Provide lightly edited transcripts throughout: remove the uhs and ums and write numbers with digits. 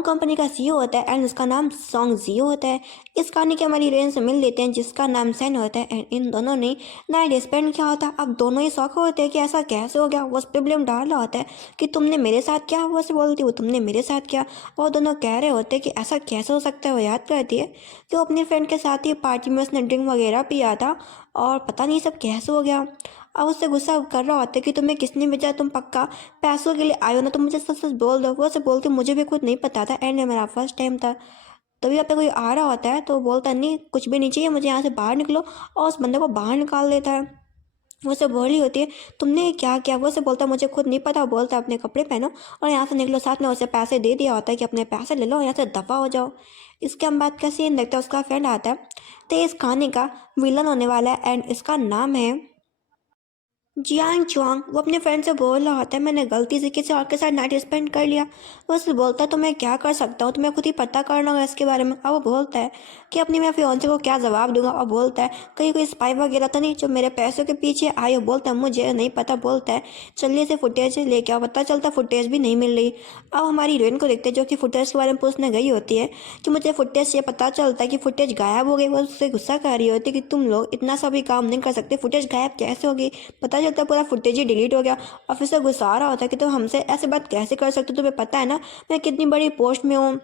Song company का CEO होता है एंड उसका नाम सॉन्ग जियो होता है। इस कहानी के हमारी हीरोइन से मिल लेते हैं जिसका नाम सैन होता है एंड इन दोनों ने नाइट स्पेंड किया होता है। अब दोनों ही शौक होते हैं कि ऐसा कैसे हो गया। वो उस पर ब्लेम डाल रहा होता है कि तुमने मेरे साथ किया, वो से बोलती वो तुमने मेरे साथ किया। और दोनों कह रहे होते हैं कि ऐसा कैसे हो सकता है। वो याद करती है कि वो अपनी फ्रेंड के साथ ही पार्टी में उसने ड्रिंक वगैरह पिया था और पता नहीं सब कैसे हो गया। अब उससे गुस्सा कर रहा होता है कि तुम्हें किसने भेजा, तुम पक्का पैसों के लिए आए हो ना, तुम मुझे सच सच बोल दो। वो से बोलती मुझे भी खुद नहीं पता था एंड ये मेरा फर्स्ट टाइम था। तभी यहाँ पे कोई आ रहा होता है तो बोलता नहीं कुछ भी नहीं चाहिए मुझे, यहाँ से बाहर निकलो। और उस बंदे को बाहर निकाल देता है। वो से बोली होती है तुमने ये क्या किया। वो से बोलता मुझे खुद नहीं पता। बोलता अपने कपड़े पहनो और यहाँ से निकलो। साथ में उसे पैसे दे दिया होता है कि अपने पैसे ले लो और यहाँ से दफा हो जाओ। इसके हम बात का सीन देखते हैं। उसका फ्रेंड आता है तो ये इस कहानी का विलन होने वाला है एंड इसका नाम है जियांग चुआंग। वो अपने फ्रेंड से बोल रहा होता है मैंने गलती से किसी और के साथ नाइट स्पेंड कर लिया। वो उससे बोलता है तो मैं क्या कर सकता हूँ, तुम्हें खुद ही पता करना होगा इसके बारे में। अब वो बोलता है कि अपनी मैं फियांसे को क्या जवाब दूंगा। और बोलता है कहीं कोई स्पाई वगैरह तो नहीं जो मेरे पैसों के पीछे आई हो। बोलता है मुझे नहीं पता। बोलता है चलिए से फुटेज लेके आओ। पता चलता फुटेज भी नहीं मिल रही। अब हमारी हीरोइन को देखते हैं जो कि फुटेज के बारे में पूछने गई होती है कि मुझे फुटेज से पता चलता है कि फुटेज गायब हो गई। वो उससे गुस्सा कर रही होती है कि तुम लोग इतना सा भी काम नहीं कर सकते, फुटेज गायब कैसे होगी। पता चलता है पूरा फुटेज ही डिलीट हो गया। ऑफिसर गुस्सा आ रहा होता है कि तुम हमसे ऐसे बात कैसे कर सकते हो, तुम्हें पता है ना मैं कितनी बड़ी पोस्ट में हूँ।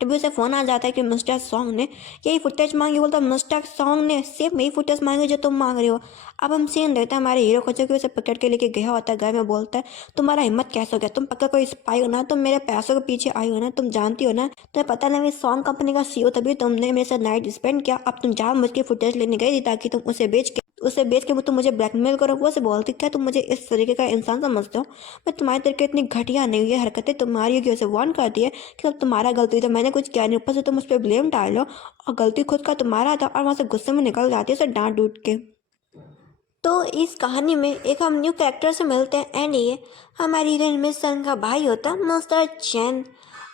तभी उसे फोन आ जाता है कि मिस्टर सॉन्ग ने यही फुटेज मांगी। बोलता मिस्टर सॉन्ग ने सेम यही फुटेज मांगी जो तुम मांग रहे हो। अब हम सीन देखते हैं हमारे हीरो को जो कि उसे पकड़ के लेके गया होता है घर में। बोलता है तुम्हारा हिम्मत कैसे हो गया, तुम पक्का कोई स्पाई हो ना, तुम मेरे पैसों के पीछे आई हो ना, तुम जानती हो ना, तुम्हें पता नहीं मैं सॉन्ग कंपनी का सीईओ, तभी तुमने मेरे साथ नाइट स्पेंड किया। अब तुम जान मुझ के फुटेज लेने गई थी ताकि तुम उसे बेच के तुम मुझे ब्लैकमेल करो। वो से बोलती क्या तुम मुझे इस तरीके का इंसान समझते हो, मैं तुम्हारे तरीके इतनी घटिया नहीं हुई। ये हरकतें तुम्हारी होगी। उसे वार्न करती है कि अब तुम्हारा गलती तो मैंने कुछ किया नहीं, ऊपर से तुम उस पर ब्लेम डाल लो और गलती खुद का तुम्हारा था। और वहाँ से गुस्से में निकल जाती है उसे डांट डूट के। तो इस कहानी में एक हम न्यू कैरेक्टर से मिलते हैं एंड ये हमारी हीरोइन मिस सन का भाई होता है मिस्टर चैन।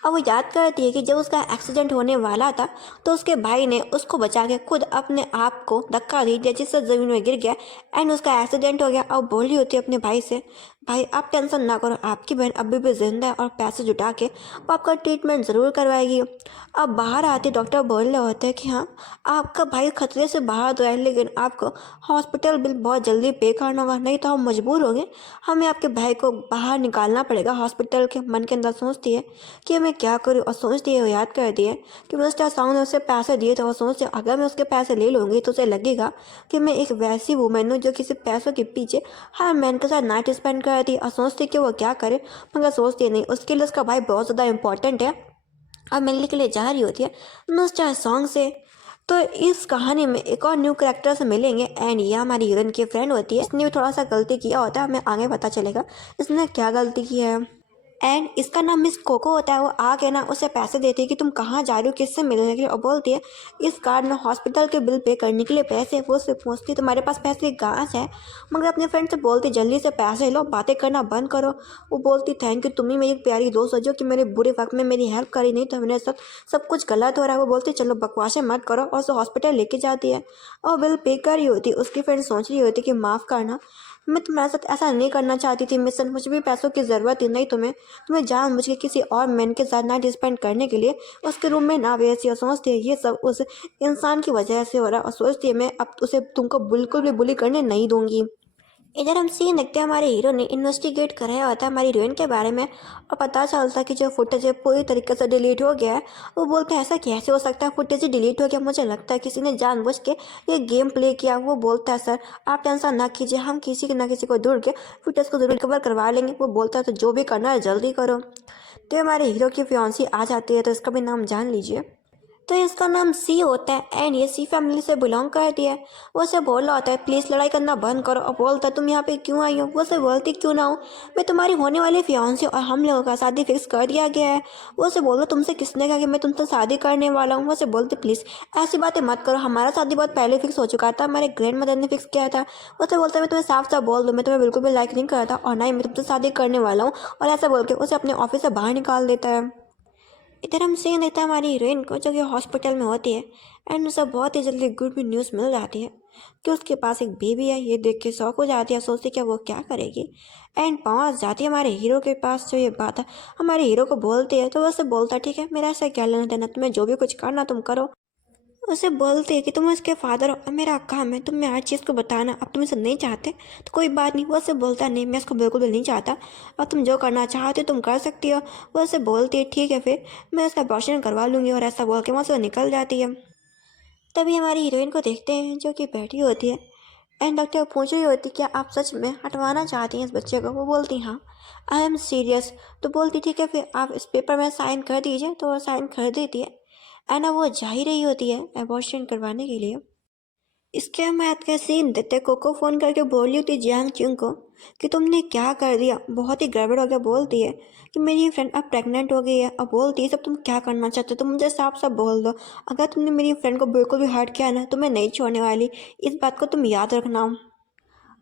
अब वो याद करती है कि जब उसका एक्सीडेंट होने वाला था तो उसके भाई ने उसको बचा के खुद अपने आप को धक्का दे दिया जिससे ज़मीन में गिर गया एंड उसका एक्सीडेंट हो गया। अब बोल रही होती है अपने भाई से भाई आप टेंशन ना करो, आपकी बहन अभी भी जिंदा है और पैसे जुटा के वो आपका ट्रीटमेंट ज़रूर करवाएगी। अब बाहर आते डॉक्टर बोल रहे होते हैं कि हाँ आपका भाई खतरे से बाहर तो है लेकिन आपको हॉस्पिटल बिल बहुत जल्दी पे करना होगा, नहीं तो हम मजबूर होंगे, हमें आपके भाई को बाहर निकालना पड़ेगा हॉस्पिटल के। मन के अंदर सोचती है कि मैं क्या करूँ और सोचती है वो याद करती है कि मिस्टर सॉन्ग ने उसे पैसे दिए तो वो सोचती है अगर मैं उसके पैसे ले लूँगी तो उसे लगेगा कि मैं एक वैसी वूमेन हूँ जो किसी पैसों के पीछे हर मैन के साथ नाइट स्पेंड कर रही थी। और सोचती कि वो क्या करे मगर सोचती नहीं उसके लिए उसका भाई बहुत ज़्यादा इंपॉर्टेंट है और मिलने के लिए जा रही होती है मिस्टर सॉन्ग से। तो इस कहानी में एक और न्यू कैरेक्टर से मिलेंगे एंड ये हमारी हीरोइन की फ्रेंड होती है। इसने भी थोड़ा सा गलती किया होता है, हमें आगे पता चलेगा इसने क्या गलती की है। एंड इसका नाम मिस कोको होता है। वो आके ना उसे पैसे देती है कि तुम कहाँ जा रही हो, किससे मिलने के लिए। और बोलती है इस कार्ड में हॉस्पिटल के बिल पे करने के लिए पैसे। वो उससे पूछती तुम्हारे पास पैसे कहाँ से है, मगर अपने फ्रेंड से बोलती जल्दी से पैसे लो, बातें करना बंद करो। वो बोलती थैंक यू, तुम ही मेरी प्यारी दोस्त हो जो कि मेरे बुरे वक्त में मेरी हेल्प करी, नहीं तो मेरे साथ सब कुछ गलत हो रहा है। वो बोलती चलो बकवासें मत करो और उसे हॉस्पिटल लेके जाती है और बिल पे कर रही होती। उसकी फ्रेंड सोच रही होती कि माफ़ करना, मैं तुम्हारे साथ ऐसा नहीं करना चाहती थी मिशन, मुझे भी पैसों की ज़रूरत थी, नहीं तुम्हें जान मुझे किसी और मैन के साथ नाइट स्पेंड करने के लिए उसके रूम में ना भेजती। और सोचती है ये सब उस इंसान की वजह से हो रहा है और सोचती है मैं अब उसे तुमको बिल्कुल भी बुली करने नहीं दूंगी। इधर हम सीन देखते हैं हमारे हीरो ने इन्वेस्टिगेट कराया होता है हमारी हीरोइन के बारे में और पता चलता है कि जो फुटेज है पूरी तरीके से डिलीट हो गया है। वो बोलते हैं ऐसा कैसे हो सकता है, फुटेज डिलीट हो गया, मुझे लगता है किसी ने जानबूझ के ये गेम प्ले किया। वो बोलता है सर आप टेंशन ना कीजिए, हम किसी के ना किसी को ढूंढ के फुटेज को जरूर रिकवर करवा लेंगे। वो बोलता है तो जो भी करना है जल्दी करो। तो हमारे हीरो की फियांसी आ जाती है तो इसका भी नाम जान लीजिए। तो इसका नाम सी होता है एंड ये सी फैमिली से बिलोंग करती है। वो उसे बोल रहा होता है प्लीज़ लड़ाई करना बंद करो। और बोलता है तुम यहाँ पे क्यों आई हो। वो उसे बोलती क्यों ना हो, मैं तुम्हारी होने वाली फियांसी और हम लोगों का शादी फिक्स कर दिया गया है। वो उसे बोलो तुमसे किसने कहा कि मैं तुमसे शादी करने वाला हूँ। वो उसे बोलती प्लीज़ ऐसी बातें मत करो, हमारा शादी बहुत पहले फिक्स हो चुका था, हमारे ग्रैंड मदर ने फिक्स किया था। वो उसे बोलता है मैं तुम्हें साफ साफ बोल दूँ मैं तुम्हें बिल्कुल भी लाइक नहीं करता और ना ही मैं तुमसे शादी करने वाला हूँ। और ऐसा बोल के उसे अपने ऑफिस से बाहर निकाल देता है। इधर हम सीन देखते हैं हमारी हीरोइन को जो कि हॉस्पिटल में होती है एंड उसे बहुत ही जल्दी गुड न्यूज़ मिल जाती है कि उसके पास एक बेबी है। ये देख के शौक हो जाती है, सोचती क्या वो क्या करेगी। एंड पहुंच जाती है हमारे हीरो के पास। जो ये बात है हमारे हीरो को बोलती है तो वो उससे बोलता है ठीक है, मेरा ऐसा क्या लेना देना, तुम्हें जो भी कुछ करना तुम करो। उसे बोलती है कि तुम उसके फादर हो और मेरा काम है तुम्हें हर चीज़ को बताना। अब तुम इसे नहीं चाहते तो कोई बात नहीं। वो उसे बोलता है नहीं, मैं इसको बिल्कुल भी नहीं चाहता और तुम जो करना चाहते हो तुम कर सकती हो। वो उसे बोलती है ठीक है फिर मैं इसका अबॉर्शन करवा लूँगी, और ऐसा बोल के वहाँ से वो निकल जाती है। तभी हमारी हीरोइन को देखते हैं जो कि बैठी होती है। एंड डॉक्टर पूछ रही होती क्या आप सच में हटवाना चाहती हैं इस बच्चे को। वो बोलती हाँ, आई एम सीरियस। तो बोलती ठीक है फिर आप इस पेपर में साइन कर दीजिए। तो वो साइन कर देती है। एंड अब वो जा ही रही होती है अबॉर्शन करवाने के लिए। इसके बाद का सीन देखते कोको फ़ोन करके बोली होती जियांग चुंग को कि तुमने क्या कर दिया, बहुत ही गड़बड़ हो गया। बोलती है कि मेरी फ्रेंड अब प्रेग्नेंट हो गई है। अब बोलती है सब तुम क्या करना चाहते हो, तुम मुझे साफ साफ बोल दो। अगर तुमने मेरी फ्रेंड को बिल्कुल भी हर्ट किया ना तो मैं नहीं छोड़ने वाली, इस बात को तुम याद रखना।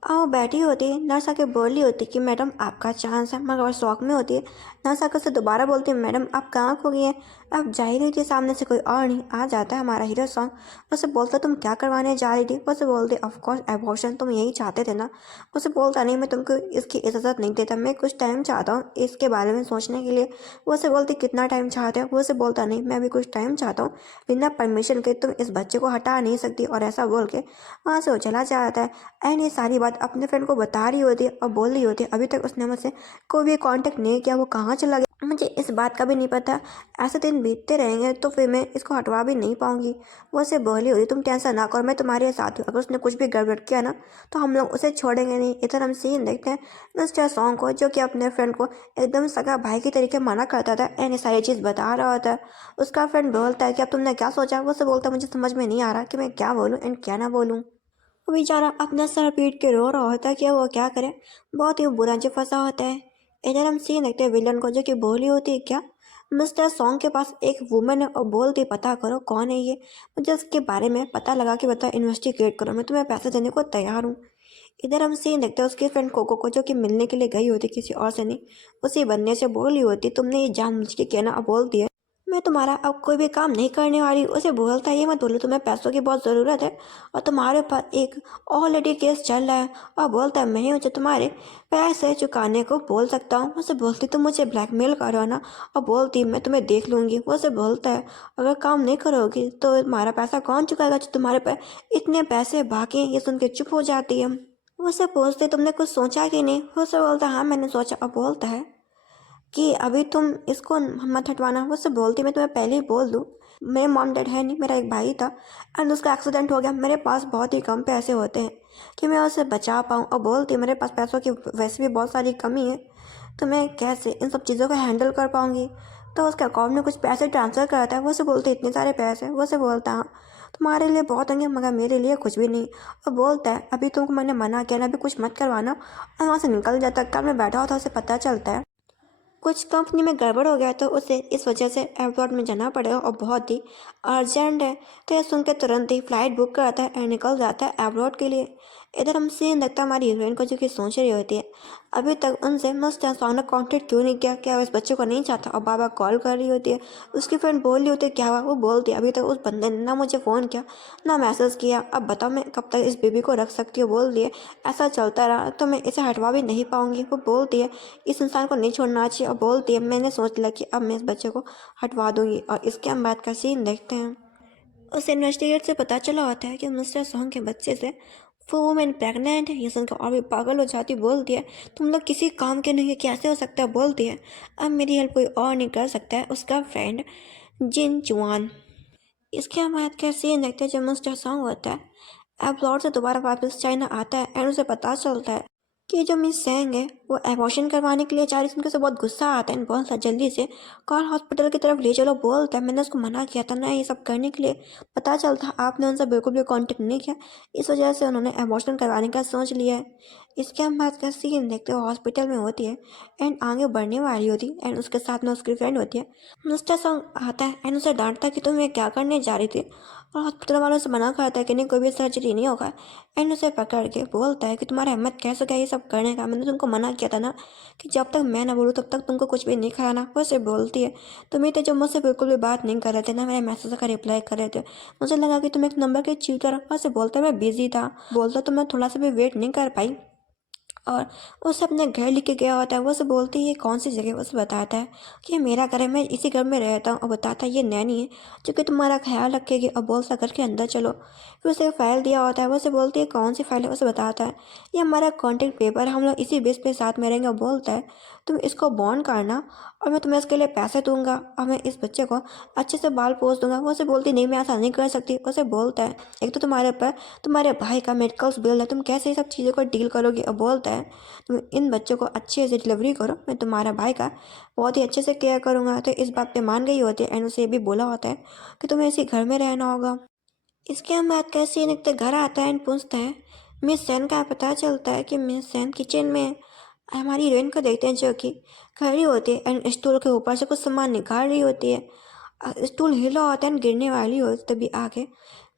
वो बैठी होती है। नर्स आके बोली होती कि मैडम आपका चांस है, मगर वो शौक में होती है। नर्स आकर से दोबारा बोलती है मैडम आप कहाँ खो गई हैं। अब जा ही रही थी, सामने से कोई और नहीं आ जाता है हमारा हीरो सॉन्ग। उसे बोलता तुम क्या करवाने जा रही थी। उसे बोलती ऑफकोर्स एबॉर्शन, तुम यही चाहते थे ना। उसे बोलता नहीं मैं तुमको इसकी इजाज़त नहीं देता, मैं कुछ टाइम चाहता हूँ इसके बारे में सोचने के लिए। वो उसे बोलती कितना टाइम चाहते हो। वो उसे बोलता नहीं मैं अभी कुछ टाइम चाहता हूँ, बिना परमिशन के तुम इस बच्चे को हटा नहीं सकती। और ऐसा बोल के वहाँ से वो चला जाता है। एंड ये सारी बात अपने फ्रेंड को बता रही होती है और बोल रही होती है अभी तक उसने मुझसे कोई भी कांटेक्ट नहीं किया, वो कहाँ चला गया मुझे इस बात का भी नहीं पता। ऐसे दिन बीतते रहेंगे तो फिर मैं इसको हटवा भी नहीं पाऊंगी। वो उसे बोली होती तुम टेंशन ना करो, मैं तुम्हारे साथ हूँ। अगर उसने कुछ भी गड़बड़ किया ना तो हम लोग उसे छोड़ेंगे नहीं। इधर हम सीन देखते हैं मिस्टर सॉन्ग को जो कि अपने फ्रेंड को एकदम सगा भाई की तरीके मना करता था एंड ये सारी चीज़ बता रहा होता है। उसका फ्रेंड बोलता है कि अब तुमने क्या सोचा। वो उसे बोलता है मुझे समझ में नहीं आ रहा कि मैं क्या बोलूँ एंड क्या ना बोलूँ। वो बेचारा अपना सर पीट के रो रहा होता है कि वो क्या करे, बहुत ही बुरा जो फंसा होता है। इधर हम सीन देखते हैं विलन को जो कि बोली होती है क्या मिस्टर सॉन्ग के पास एक वुमेन है और बोलती पता करो कौन है ये, मुझे उसके बारे में पता लगा के बता, इन्वेस्टिगेट करो, मैं तुम्हें पैसे देने को तैयार हूँ। इधर हम सीन देखते हैं उसकी फ्रेंड कोको को जो कि मिलने के लिए गई होती किसी और से नहीं, उसी बंदे से बोली होती तुमने ये जानबूझ के किया ना। अब बोलती है मैं तुम्हारा अब कोई भी काम नहीं करने वाली। उसे बोलता है ये मत बोलो तुम्हें पैसों की बहुत ज़रूरत है और तुम्हारे पास एक ऑलरेडी केस चल रहा है। और बोलता है मैं ही मुझे तुम्हारे पैसे चुकाने को बोल सकता हूँ। उसे बोलती तुम मुझे ब्लैकमेल करो ना। और बोलती मैं तुम्हें देख लूँगी। वो उसे बोलता है अगर काम नहीं करोगी तो तुम्हारा पैसा कौन चुकाएगा जो तुम्हारे पास इतने पैसे बाकी हैं। ये सुन के चुप हो जाती है। वो उसे पूछते तुमने कुछ सोचा कि नहीं। वो उसे बोलता हाँ मैंने सोचा। और बोलता है कि अभी तुम इसको मत हटवाना। वो उससे बोलती मैं तुम्हें पहले ही बोल दूँ मेरे मॉम डैड है नहीं, मेरा एक भाई था एंड उसका एक्सीडेंट हो गया। मेरे पास बहुत ही कम पैसे होते हैं कि मैं उसे बचा पाऊँ। और बोलती मेरे पास पैसों की वैसे भी बहुत सारी कमी है, तो मैं कैसे इन सब चीज़ों को हैंडल कर पाऊँगी। तो उसके अकाउंट में कुछ पैसे ट्रांसफ़र करता है। वो उसे बोलते इतने सारे पैसे। वो उसे बोलता हाँ तुम्हारे लिए बहुत होंगे मगर मेरे लिए कुछ भी नहीं। और बोलता है अभी तुमको मैंने मना किया ना, अभी कुछ मत करवाना। और वहाँ से निकल जाता है। कल में बैठा होता उसे पता चलता है कुछ कंपनी में गड़बड़ हो गया तो उसे इस वजह से एयरपोर्ट में जाना पड़ेगा और बहुत ही अर्जेंट है। तो यह सुन के तुरंत ही फ्लाइट बुक करता है और निकल जाता है एयरपोर्ट के लिए। इधर हम सीन देखता है हमारी हीरोइन को जो कि सोच रही होती है अभी तक उनसे मिस्टर सॉन्ग ने कॉन्टेक्ट क्यों नहीं किया, क्या वो इस बच्चे को नहीं चाहता। और बार बार कॉल कर रही होती है। उसकी फ्रेंड बोल रही होती है क्या हुआ। वो बोलती है अभी तक उस बंदे ने ना मुझे फ़ोन किया ना मैसेज किया। अब बताओ मैं कब तक इस बेबी को रख सकती हूँ। बोल दिए ऐसा चलता रहा तो मैं इसे हटवा भी नहीं पाऊंगी। वो बोलती है इस इंसान को नहीं छोड़ना चाहिए। और बोलती है मैंने सोच लिया कि अब मैं इस बच्चे को हटवा दूंगी। और इसके हम बाद का सीन देखते हैं। उस इन्वेस्टिगेट से पता चला होता है कि मिस्टर सॉन्ग के बच्चे से वो वुमेन प्रेग्नेंट है। ये सुनकर और भी पागल हो जाती, बोलती है तुम लोग किसी काम के नहीं है, कैसे हो सकता है। बोलती है अब मेरी हेल्प कोई और नहीं कर सकता है, उसका फ्रेंड जिन चुआन। इसके बाद का सीन देखते हैं जब मिस्टर सॉन्ग होता है अब लॉर्ड से दोबारा वापस चाइना आता है एंड उसे पता चलता है कि जो मिस सेंग है वो एबॉर्शन करवाने के लिए जा रही है। उनके से बहुत गुस्सा आता है एंड बोलता है जल्दी से कॉल हॉस्पिटल की तरफ ले चलो। बोलता है मैंने उसको मना किया था ना ये सब करने के लिए, पता चलता आपने उनसे बिल्कुल भी कांटेक्ट नहीं किया, इस वजह से उन्होंने एबॉर्शन करवाने का सोच लिया है। इसके हम बात का सीन देखते हो हॉस्पिटल में होती है एंड आगे बढ़ने वाली होती है एंड उसके साथ में उसकी फ्रेंड होती है। मिस्टर सॉन्ग आता है एंड उसे डांटता है कि तुम ये क्या करने जा रही थी, और हॉस्पिटल वालों से मना करता है कि नहीं, कोई भी सर्जरी नहीं होगा। एंड उसे पकड़ के बोलता है कि तुम्हारा हिम्मत कैसे क्या ये सब करने का, मैंने तुमको मना किया था ना कि जब तक मैं ना बोलूँ तब तक तुमको कुछ भी नहीं खाना। वो उसे बोलती है तुम ही थे जो मुझसे बिल्कुल भी बात नहीं कर रहे थे ना, मेरे मैसेज का रिप्लाई कर रहे थे, मुझे लगा कि तुम एक नंबर के चीटर हो। वैसे बोलते मैं बिजी था, बोलता तो मैं थोड़ा सा भी वेट नहीं कर पाई। और उसे अपने घर लेके गया होता है। वो उसे बोलती है ये कौन सी जगह, उसे बताता है कि ये मेरा घर है, मैं इसी घर में रहता हूँ। और बताता है ये नैनी है जो कि तुम्हारा ख्याल रखेगी, और बोलता घर के अंदर चलो। फिर उसे फाइल दिया होता है। वो उसे बोलती है कौन सी फाइल है, उसे बताता है ये हमारा कॉन्टेक्ट पेपर है, हम लोग इसी बेस पे साथ में रहेंगे। और बोलता है तुम इसको बॉन्ड करना और मैं तुम्हें इसके लिए पैसे दूंगा, और मैं इस बच्चे को अच्छे से बाल पोस दूंगा। वो उसे बोलती नहीं मैं ऐसा नहीं कर सकती। उसे बोलता है एक तो तुम्हारे पर तुम्हारे भाई का मेडिकल बिल है, तुम कैसे ये सब चीज़ों को डील करोगे। और बोलता है तुम इन बच्चों को अच्छे से डिलीवरी करो, मैं तुम्हारा भाई का बहुत ही अच्छे से केयर करूँगा। तो इस बात पे मान गई होती है एंड उसे ये भी बोला होता है कि तुम्हें इसी घर में रहना होगा। इसके हम बात कैसे निकलते घर आता है एंड पूछता है मिस सेन का। पता चलता है कि मिस सेन किचन में है। हमारी हीरोइन को देखते हैं जो कि खड़ी होती है एंड स्टूल के ऊपर से कुछ सामान निकाल रही होती है। स्टूल हिला होता है एंड गिरने वाली होती तभी आके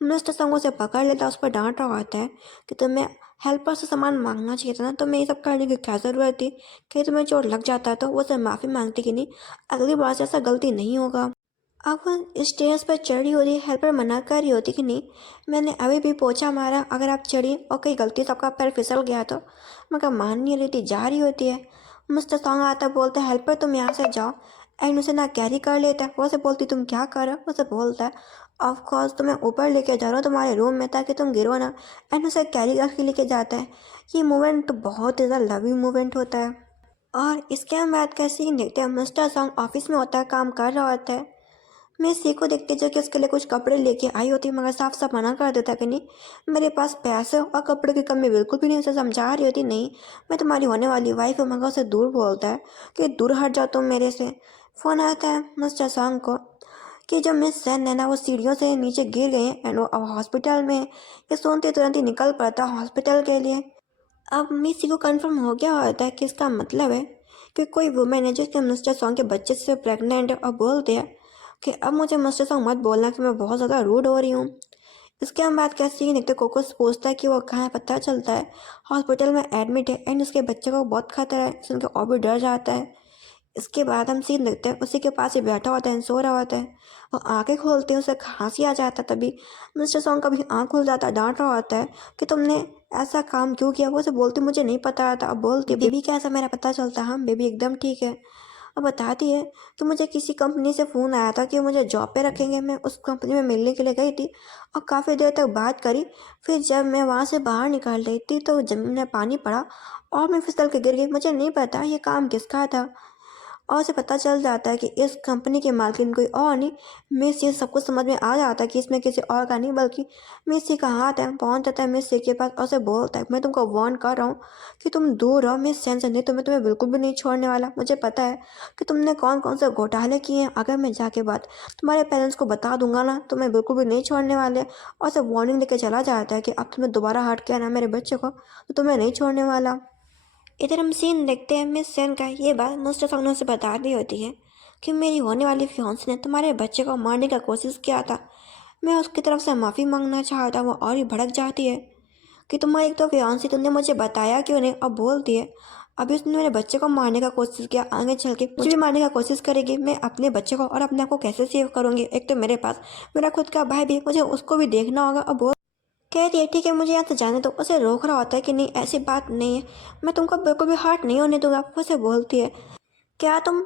मिस्टर संग उसे पकड़ लेता है, उस पर डांट रहा होता है कि तुम्हें हेल्पर से सामान मांगना चाहिए था ना, तुम्हें ये सब करने की क्या ज़रूरत थी, कहीं तुम्हें चोट लग जाता तो वो उसे माफ़ी मांगती कि नहीं अगली बार से ऐसा गलती नहीं होगा। अब वो स्टेज पर चढ़ी होती, हेल्पर मना कर रही होती कि नहीं मैंने अभी भी पोछा मारा, अगर आप चढ़ी और कहीं गलती से आपका पैर फिसल गया तो। मगर मान नहीं रही थी, जा रही होती है। मिस्टर सॉन्ग आता बोलता है हेल्पर तुम यहाँ से जाओ एंड उसे ना कैरी कर लेता है। वो से बोलती तुम क्या कर रहे हो, उसे बोलता है ऑफ कोर्स तुम्हें ऊपर लेके जा रहा हूँ तुम्हारे रूम में ताकि तुम गिरो ना। एंड उसे कैरी करके लेके जाता है। ये मूवमेंट बहुत ज़्यादा लविंग मूवमेंट होता है। और इसके हम बात कैसे देखते हैं मिस्टर सॉन्ग ऑफिस में होता है, काम कर रहा होता है। मैं सी को देखते जो कि उसके लिए कुछ कपड़े लेके आई होती मगर साफ साफ मना कर देता कि नहीं मेरे पास पैसे और कपड़े की कमी बिल्कुल भी नहीं। उसे समझा रही होती नहीं मैं तुम्हारी होने वाली वाइफ हूँ, मगर उसे दूर बोलता है कि दूर हट जाओ तुम मेरे से। फ़ोन आता है मिस्टर सॉन्ग को कि जो मिस सेन है ना वो सीढ़ियों से नीचे गिर गए हैं एंड वो अब हॉस्पिटल में है। ये सुनते तुरंत ही निकल पड़ता हॉस्पिटल के लिए। अब मिसी को कंफर्म हो गया होता है कि इसका मतलब है कि कोई वुमेन है जिसके मिस्टर सॉन्ग के बच्चे से प्रेग्नेंट है, और बोलते हैं कि अब मुझे मिस्टर सॉन्ग मत बोलना कि मैं बहुत ज़्यादा रूड हो रही हूँ। इसके हम बात कैसे ही देखते कोको से पूछता है कि वो कहाँ है। पता चलता है हॉस्पिटल में एडमिट है एंड उसके बच्चे को बहुत खतरा है, सुन के और भी डर जाता है। इसके बाद हम सीन देखते हैं उसी के पास ही बैठा होता है सो रहा होता है। वो आंखें खोलते हैं उसे खांसी आ जाता है, तभी मिस्टर सॉन्ग का भी आँख खुल जाता है, डांट रहा होता है कि तुमने ऐसा काम क्यों किया। वो उसे बोलती मुझे नहीं पता था। अब बोलती बेबी का ऐसा मेरा पता चलता हम बेबी एकदम ठीक है। अब बताती है कि मुझे किसी कंपनी से फ़ोन आया था कि मुझे जॉब पे रखेंगे। मैं उस कंपनी में मिलने के लिए गई थी और काफ़ी देर तक बात करी। फिर जब मैं वहाँ से बाहर निकल रही थी तो ज़मीन में पानी पड़ा और मैं फिसल के गिर गई। मुझे नहीं पता ये काम किसका था। और उसे पता चल जाता है कि इस कंपनी के मालकिन कोई और नहीं। मिस ये सब कुछ समझ में आ जाता है कि इसमें किसी और का नहीं बल्कि मिस्सी का हाथ है। पहुंच जाता है मिस्सी के पास और उसे बोलता है मैं तुमको वार्न कर रहा हूँ कि तुम दूर रहो मिस सेन से, नहीं तो मैं तुम्हें बिल्कुल भी नहीं छोड़ने वाला। मुझे पता है कि तुमने कौन कौन से घोटाले किए हैं, अगर मैं जाके बात तुम्हारे पेरेंट्स को बता दूंगा ना तो मैं बिल्कुल भी नहीं छोड़ने वाले। और उसे वार्निंग देके चला जाता है कि अब तुम्हें दोबारा हट के आना मेरे बच्चे को तो तुम्हें नहीं छोड़ने वाला। इधर हम सीन देखते हैं मिस सेन का ये बात मिस्टर सॉन्ग से बता दी होती है कि मेरी होने वाली फियांस ने तुम्हारे बच्चे को मारने का कोशिश किया था। मैं उसकी तरफ से माफ़ी मांगना चाहता। वो और ही भड़क जाती है कि तुम्हारी एक तो फियांसी तुमने मुझे बताया क्यों नहीं। अब बोलती है अभी उसने मेरे बच्चे को मारने का कोशिश किया, आगे चल के मुझे भी मारने का कोशिश करेगी। मैं अपने बच्चे को और अपने आप को कैसे सेव करूँगी, एक तो मेरे पास मेरा खुद का भाई भी, मुझे उसको भी देखना होगा। अब कहती है ठीक है मुझे यहाँ से जाने दो। उसे रोक रहा होता है कि नहीं ऐसी बात नहीं है, मैं तुमको बिल्कुल भी हर्ट नहीं होने दूंगा। उसे बोलती है क्या तुम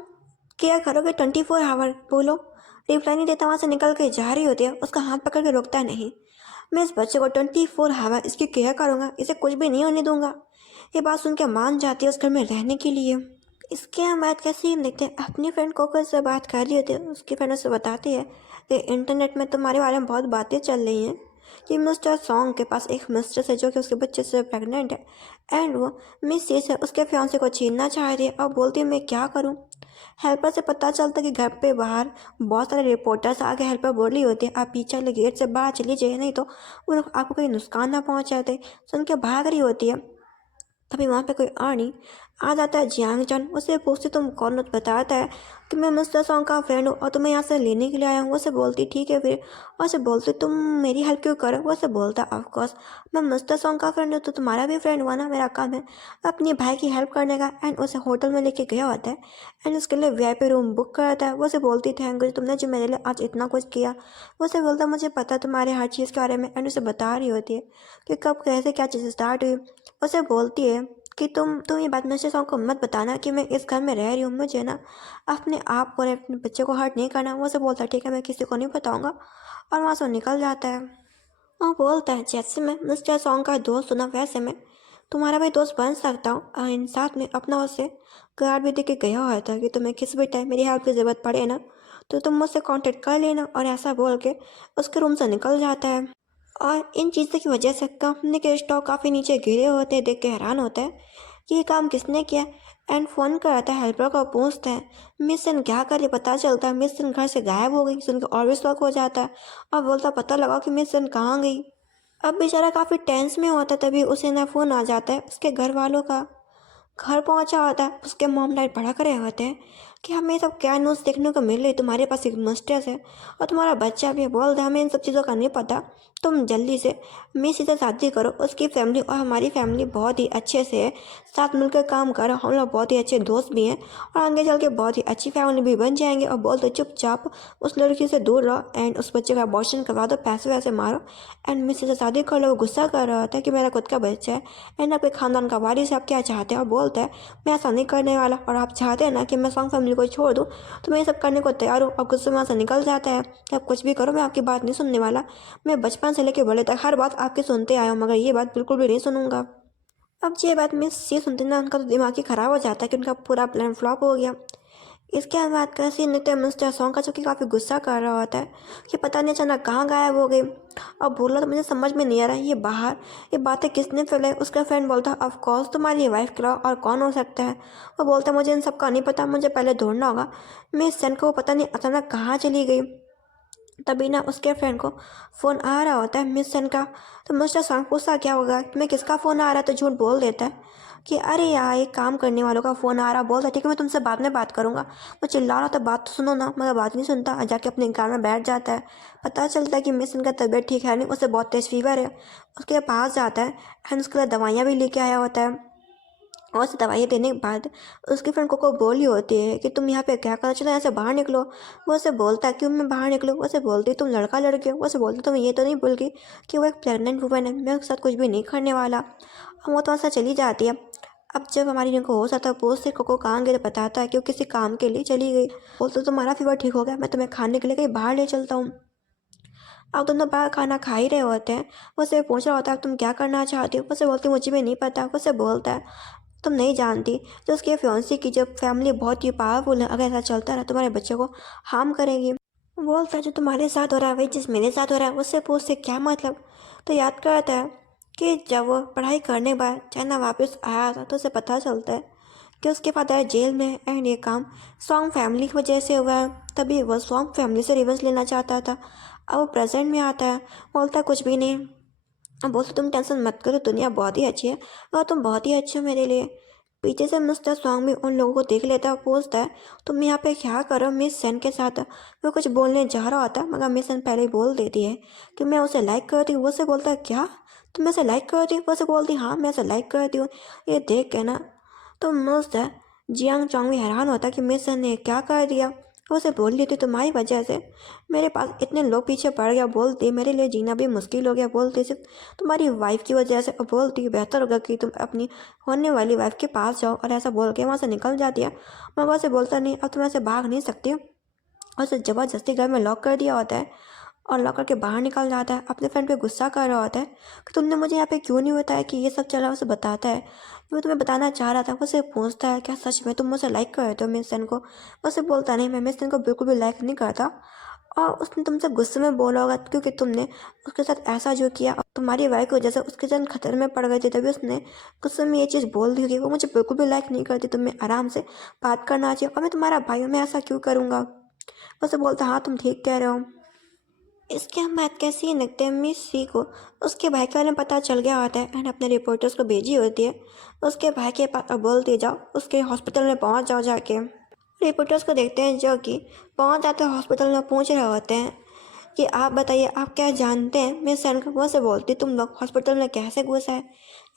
केयर करोगे 24 आवर, बोलो। रिप्लाई नहीं देता वहाँ से निकल के जा रही होती है। उसका हाथ पकड़ के रोकता नहीं। मैं इस बच्चे को 24 आवर इसकी केयर करूँगा, इसे कुछ भी नहीं होने दूंगा। ये बात सुन के मान जाती है उस घर में रहने के लिए। इसके हम बात कैसे ही देखते हैं अपनी फ्रेंड कोको से बात कर रही होती है। उसकी फ्रेंड उसे बताती है कि इंटरनेट में तुम्हारे बारे में बहुत बातें चल रही हैं कि मिस्टर सॉन्ग के पास एक मिस्ट्रेस है जो कि उसके बच्चे से प्रेग्नेंट है एंड वो मिस से उसके फियांसे को छीनना चाह रही है। और बोलती है मैं क्या करूं। हेल्पर से पता चलता कि घर पे बाहर बहुत सारे रिपोर्टर्स आके हेल्पर बोल रही होती है आप पीछे वाले गेट से बाहर चली जाइए नहीं तो वो लोग आपको कोई नुकसान ना पहुंचाते। सुन के भाग रही होती है। तभी वहाँ पे कोई आर्नी आ जाता है। जियांग चन उसे पूछती तुम कौन हो? तो बताता है कि मैं मिस्टर सॉन्ग का फ्रेंड हूँ और तुम्हें यहाँ से लेने के लिए आया हूँ। वो से बोलती ठीक है फिर। और से बोलती तुम मेरी हेल्प क्यों करो? वो से बोलता ऑफ कोर्स मैं मिस्टर सॉन्ग का फ्रेंड हूँ तो तुम्हारा भी फ्रेंड हुआ ना। मेरा काम है अपने भाई की हेल्प करने का। एंड उसे होटल में लेके गया होता है एंड उसके लिए वीआईपी रूम बुक कराता है। वो से बोलती थैंक यू तुमने जो मेरे लिए आज इतना कुछ किया। वो से बोलता मुझे पता है तुम्हारे हर चीज़ के बारे में। एंड उसे बता रही होती है कि कब कैसे क्या चीज़ स्टार्ट हुई। उसे बोलती है कि तुम ये बात मिस्टर सॉन्ग को मत बताना कि मैं इस घर में रह रही हूँ। मुझे ना अपने आप और अपने बच्चे को हर्ट नहीं करना। वो से बोलता है ठीक है मैं किसी को नहीं बताऊँगा। और वहाँ से वो निकल जाता है और बोलता है जैसे मैं मिस्टर सॉन्ग का दोस्त हूँ ना वैसे मैं तुम्हारा भी दोस्त बन सकता हूँ। इन साथ में अपना उसे कार्ड भी दे के गया हुआ था कि तुम्हें किस भी टाइम मेरी हेल्प की ज़रूरत पड़े ना तो तुम मुझसे कांटेक्ट कर लेना। और ऐसा बोल के उसके रूम से निकल जाता है। और इन चीज़ों की वजह से कंपनी के स्टॉक काफ़ी नीचे गिरे होते हैं। देख के हैरान होता है कि ये काम किसने किया। एंड फ़ोन करता है हेल्पर को पूछता है मिस सन क्या करे। पता चलता है मिस सन घर से गायब हो गई। सुन के और भी शौक हो जाता है और बोलता पता लगा कि मिस सन कहाँ गई। अब बेचारा काफ़ी टेंस में होता है तभी उसे ना फ़ोन आ जाता है उसके घर वालों का। घर पहुंचा होता है उसके मॉम डैड भड़क रहे होते हैं कि हमें ये सब क्या न्यूज़ देखने को मिल रही। तुम्हारे पास एक मिस्ट्रेस है और तुम्हारा बच्चा भी है। बोल दे हमें इन सब चीज़ों का नहीं पता। तुम जल्दी से मिस से शादी करो। उसकी फैमिली और हमारी फैमिली बहुत ही अच्छे से है। साथ मिलकर काम करो। हम लोग बहुत ही अच्छे दोस्त भी हैं और आगे चल के बहुत ही अच्छी फैमिली भी बन जाएंगे। और बोल दो चुपचाप उस लड़की से दूर रहो एंड उस बच्चे का अबॉर्शन करवा दो। पैसे वैसे मारो एंड मिस से शादी कर लो। वो गुस्सा कर रहा होता है कि मेरा खुद का बच्चा है एंड आपके खानदान का वारिस है। आप क्या चाहते हैं? और बोलता है मैं ऐसा नहीं करने वाला। और आप चाहते हैं ना कि मैं सॉन्ग फैमिली को छोड़ दूँ तो मैं ये सब करने को तैयार हूँ। और गुस्से में वहाँ से निकल जाता है कि आप कुछ भी करो मैं आपकी बात नहीं सुनने वाला। मैं बचपन से लेकर बड़े तक हर बात आपकी सुनते आया हूँ मगर ये बात बिल्कुल भी नहीं सुनूंगा। अब ये बात मिस ये सुनते ना उनका तो दिमाग ही खराब हो जाता है कि उनका पूरा प्लान फ्लॉप हो गया। इसके बाद का सीन देखते हैं मिस्टर सॉन्ग का जो कि काफ़ी गुस्सा कर रहा होता है कि पता नहीं अचानक कहाँ गायब हो गई। अब बोला तो मुझे समझ में नहीं आ रहा है ये बातें किसने फैलाई। उसका फ्रेंड बोलता है ऑफ कोर्स तुम्हारी वाइफ के अलावा और कौन हो सकता है। वो बोलता है मुझे इन सब का नहीं पता मुझे पहले ढूंढना होगा। मिस सन को पता नहीं अचानक कहाँ चली गई। तभी ना उसके फ्रेंड को फ़ोन आ रहा होता है मिस सन का। तो मिस्टर सॉन्ग पूछता क्या होगा तुम्हें किसका फ़ोन आ रहा है। तो झूठ बोल देता है कि अरे यार एक काम करने वालों का फ़ोन आ रहा। बोलता ठीक है मैं तुमसे बाद में बात करूँगा। वो चिल्ला रहा था बात तो सुनो ना मगर बात नहीं सुनता और जाके अपने कार में बैठ जाता है। पता चलता है कि मिस सन का तबीयत ठीक है नहीं उसे बहुत तेज़ फीवर है। उसके पास जाता है एंड उसके लिए दवाइयाँ भी लेके आया होता है। और उसे दवाइयाँ देने के बाद उसकी फ्रेंड को बोली होती है कि तुम यहाँ पे क्या कर चलो यहाँ से बाहर निकलो। वो उसे बोलता है क्यों मैं बाहर निकलूँ। वो उसे बोलती तुम लड़का लड़के हो। वो उसे बोलती तुम ये तो नहीं भूल गई कि वो एक प्रेग्नेंट वुमन है मैं उसके साथ कुछ भी नहीं करने वाला। और वो तो वहाँ से चली जाती है। अब जब हमारी जिनको हो सकता है पोस्ट से कोको कहाँ गए तो बताता है कि वो किसी काम के लिए चली गई। बोलते तुम्हारा फीवर ठीक हो गया मैं तुम्हें खाने के लिए कहीं बाहर ले चलता हूँ। अब दोनों बाहर खाना खा ही रहे होते हैं। वो उसे पूछ रहा होता है तुम क्या करना चाहती हो। वो उसे बोलती मुझे भी नहीं पता। वो उसे बोलता है तुम नहीं जानती जो उसके फियांसी की जब फैमिली बहुत ही पावरफुल है अगर ऐसा चलता रहा तुम्हारे बच्चे को हार्म करेगी। वो बोलता है जो तुम्हारे साथ हो रहा है वही चीज़ मेरे साथ हो रहा है। उससे पूछते क्या मतलब। तो याद करता है कि जब वो पढ़ाई करने के बाद चाइना वापस आया था तो उसे पता चलता है कि उसके फादर जेल में है एंड ये काम सॉन्ग फैमिली की वजह से हुआ है। तभी वो सॉन्ग फैमिली से रिवेंज लेना चाहता था। अब वो प्रेजेंट में आता है बोलता है कुछ भी नहीं। अब बोलते तुम टेंशन मत करो दुनिया बहुत ही अच्छी है और तुम बहुत ही अच्छे हो मेरे लिए। पीछे से मिस्टर सॉन्ग भी उन लोगों को देख लेता है और पूछता है तुम यहाँ पे क्या करो मिस सेन के साथ। वो कुछ बोलने जा रहा होता मगर मिस सेन पहले ही बोल देती है कि मैं उसे लाइक करती हूँ। वो से बोलता है क्या तुम ऐसे लाइक करती हो। वो से बोलती हाँ मैं ऐसे लाइक करती हूँ। ये देख के ना तो मिस्टर जियांग चोंग भी हैरान होता कि मिस सेन ने क्या कर दिया। वो उसे बोल रही थी तुम्हारी वजह से मेरे पास इतने लोग पीछे पड़ गया। बोलती मेरे लिए जीना भी मुश्किल हो गया। बोलती सिर्फ तुम्हारी वाइफ की वजह से। और बोलती बेहतर होगा कि तुम अपनी होने वाली वाइफ के पास जाओ। और ऐसा बोल के वहाँ से निकल जाती है मगर वहाँ से बोलता नहीं अब तुम ऐसे भाग नहीं सकती। और उसे ज़बरदस्ती घर में लॉक कर दिया होता है और लॉक करके बाहर निकल जाता है। अपने फ्रेंड पे गुस्सा कर रहा होता है कि तुमने मुझे यहाँ पे क्यों नहीं बताया कि ये सब चला। उसे बताता है वो तुम्हें बताना चाह रहा था। वो उसे पूछता है क्या सच में तुम मुझे लाइक करते हो मिस सन को। उसे बोलता नहीं मैं मिस सन को बिल्कुल भी लाइक नहीं करता। और उसने तुमसे गुस्से में बोला होगा क्योंकि तुमने उसके साथ ऐसा जो किया और तुम्हारी वाइफ की वजह से उसके जान खतरे में पड़ गई थी। तभी उसने गुस्से में ये चीज़ बोल दी होगी वो मुझे बिल्कुल भी लाइक नहीं करती। तुम्हें आराम से बात करना चाहिए और मैं तुम्हारा भाई हूँ मैं ऐसा क्यों करूँगा। उसे बोलता हाँ तुम ठीक कह रहे हो। इसके हम बात कैसी लगते हैं मिस सी को उसके भाई के बारे में पता चल गया होता है एंड अपने रिपोर्टर्स को भेजी होती है उसके भाई के पास। अब बोलती जाओ उसके हॉस्पिटल में पहुंच जाओ जाके। रिपोर्टर्स को देखते हैं जो कि पहुंच जाते हैं हॉस्पिटल में, पूछ रहे होते हैं कि आप बताइए आप क्या जानते हैं मिस सन को। वो से बोलती तुम लोग हॉस्पिटल में कैसे घुस आए।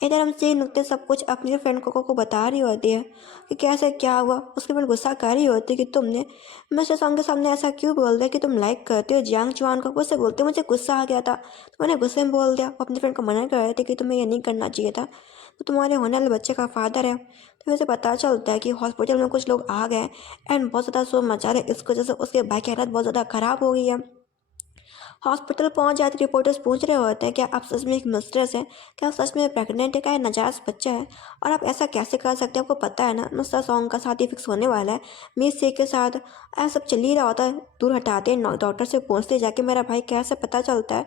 इधर हम सी नुकते सब कुछ अपनी फ्रेंड को बता रही होती है कि कैसे क्या हुआ। उसके बाद गुस्सा कर रही होती है कि तुमने मिस्टर सॉन्ग के सामने ऐसा क्यों बोल दिया कि तुम लाइक करते हो जियांग चुआन को। वो से बोलते मुझे गुस्सा आ गया था तो मैंने गुस्से में बोल दिया। वो अपनी फ्रेंड को मना कर रहे थे कि तुम्हें ये नहीं करना चाहिए था, तो तुम्हारे होने वाले बच्चे का फादर है। तो वैसे पता चलता है कि हॉस्पिटल में कुछ लोग आ गए एंड बहुत ज़्यादा शोर मचा रहे, इस वजह से उसके भाई की हालत बहुत ज़्यादा ख़राब हो गई है। हॉस्पिटल पहुंच जाते रिपोर्टर्स पूछ रहे होते हैं क्या आप सच में एक मिस्ट्रेस हैं, क्या आप सच में प्रेग्नेंट है, क्या ये नाजायज़ बच्चा है और आप ऐसा कैसे कर सकते हैं। आपको पता है ना मिस्टर सॉन्ग का शादी फिक्स होने वाला है मिस से के साथ। ऐसा सब चल ही रहा होता है, दूर हटाते हैं डॉक्टर से पूछते जाके मेरा भाई कैसे पता चलता है।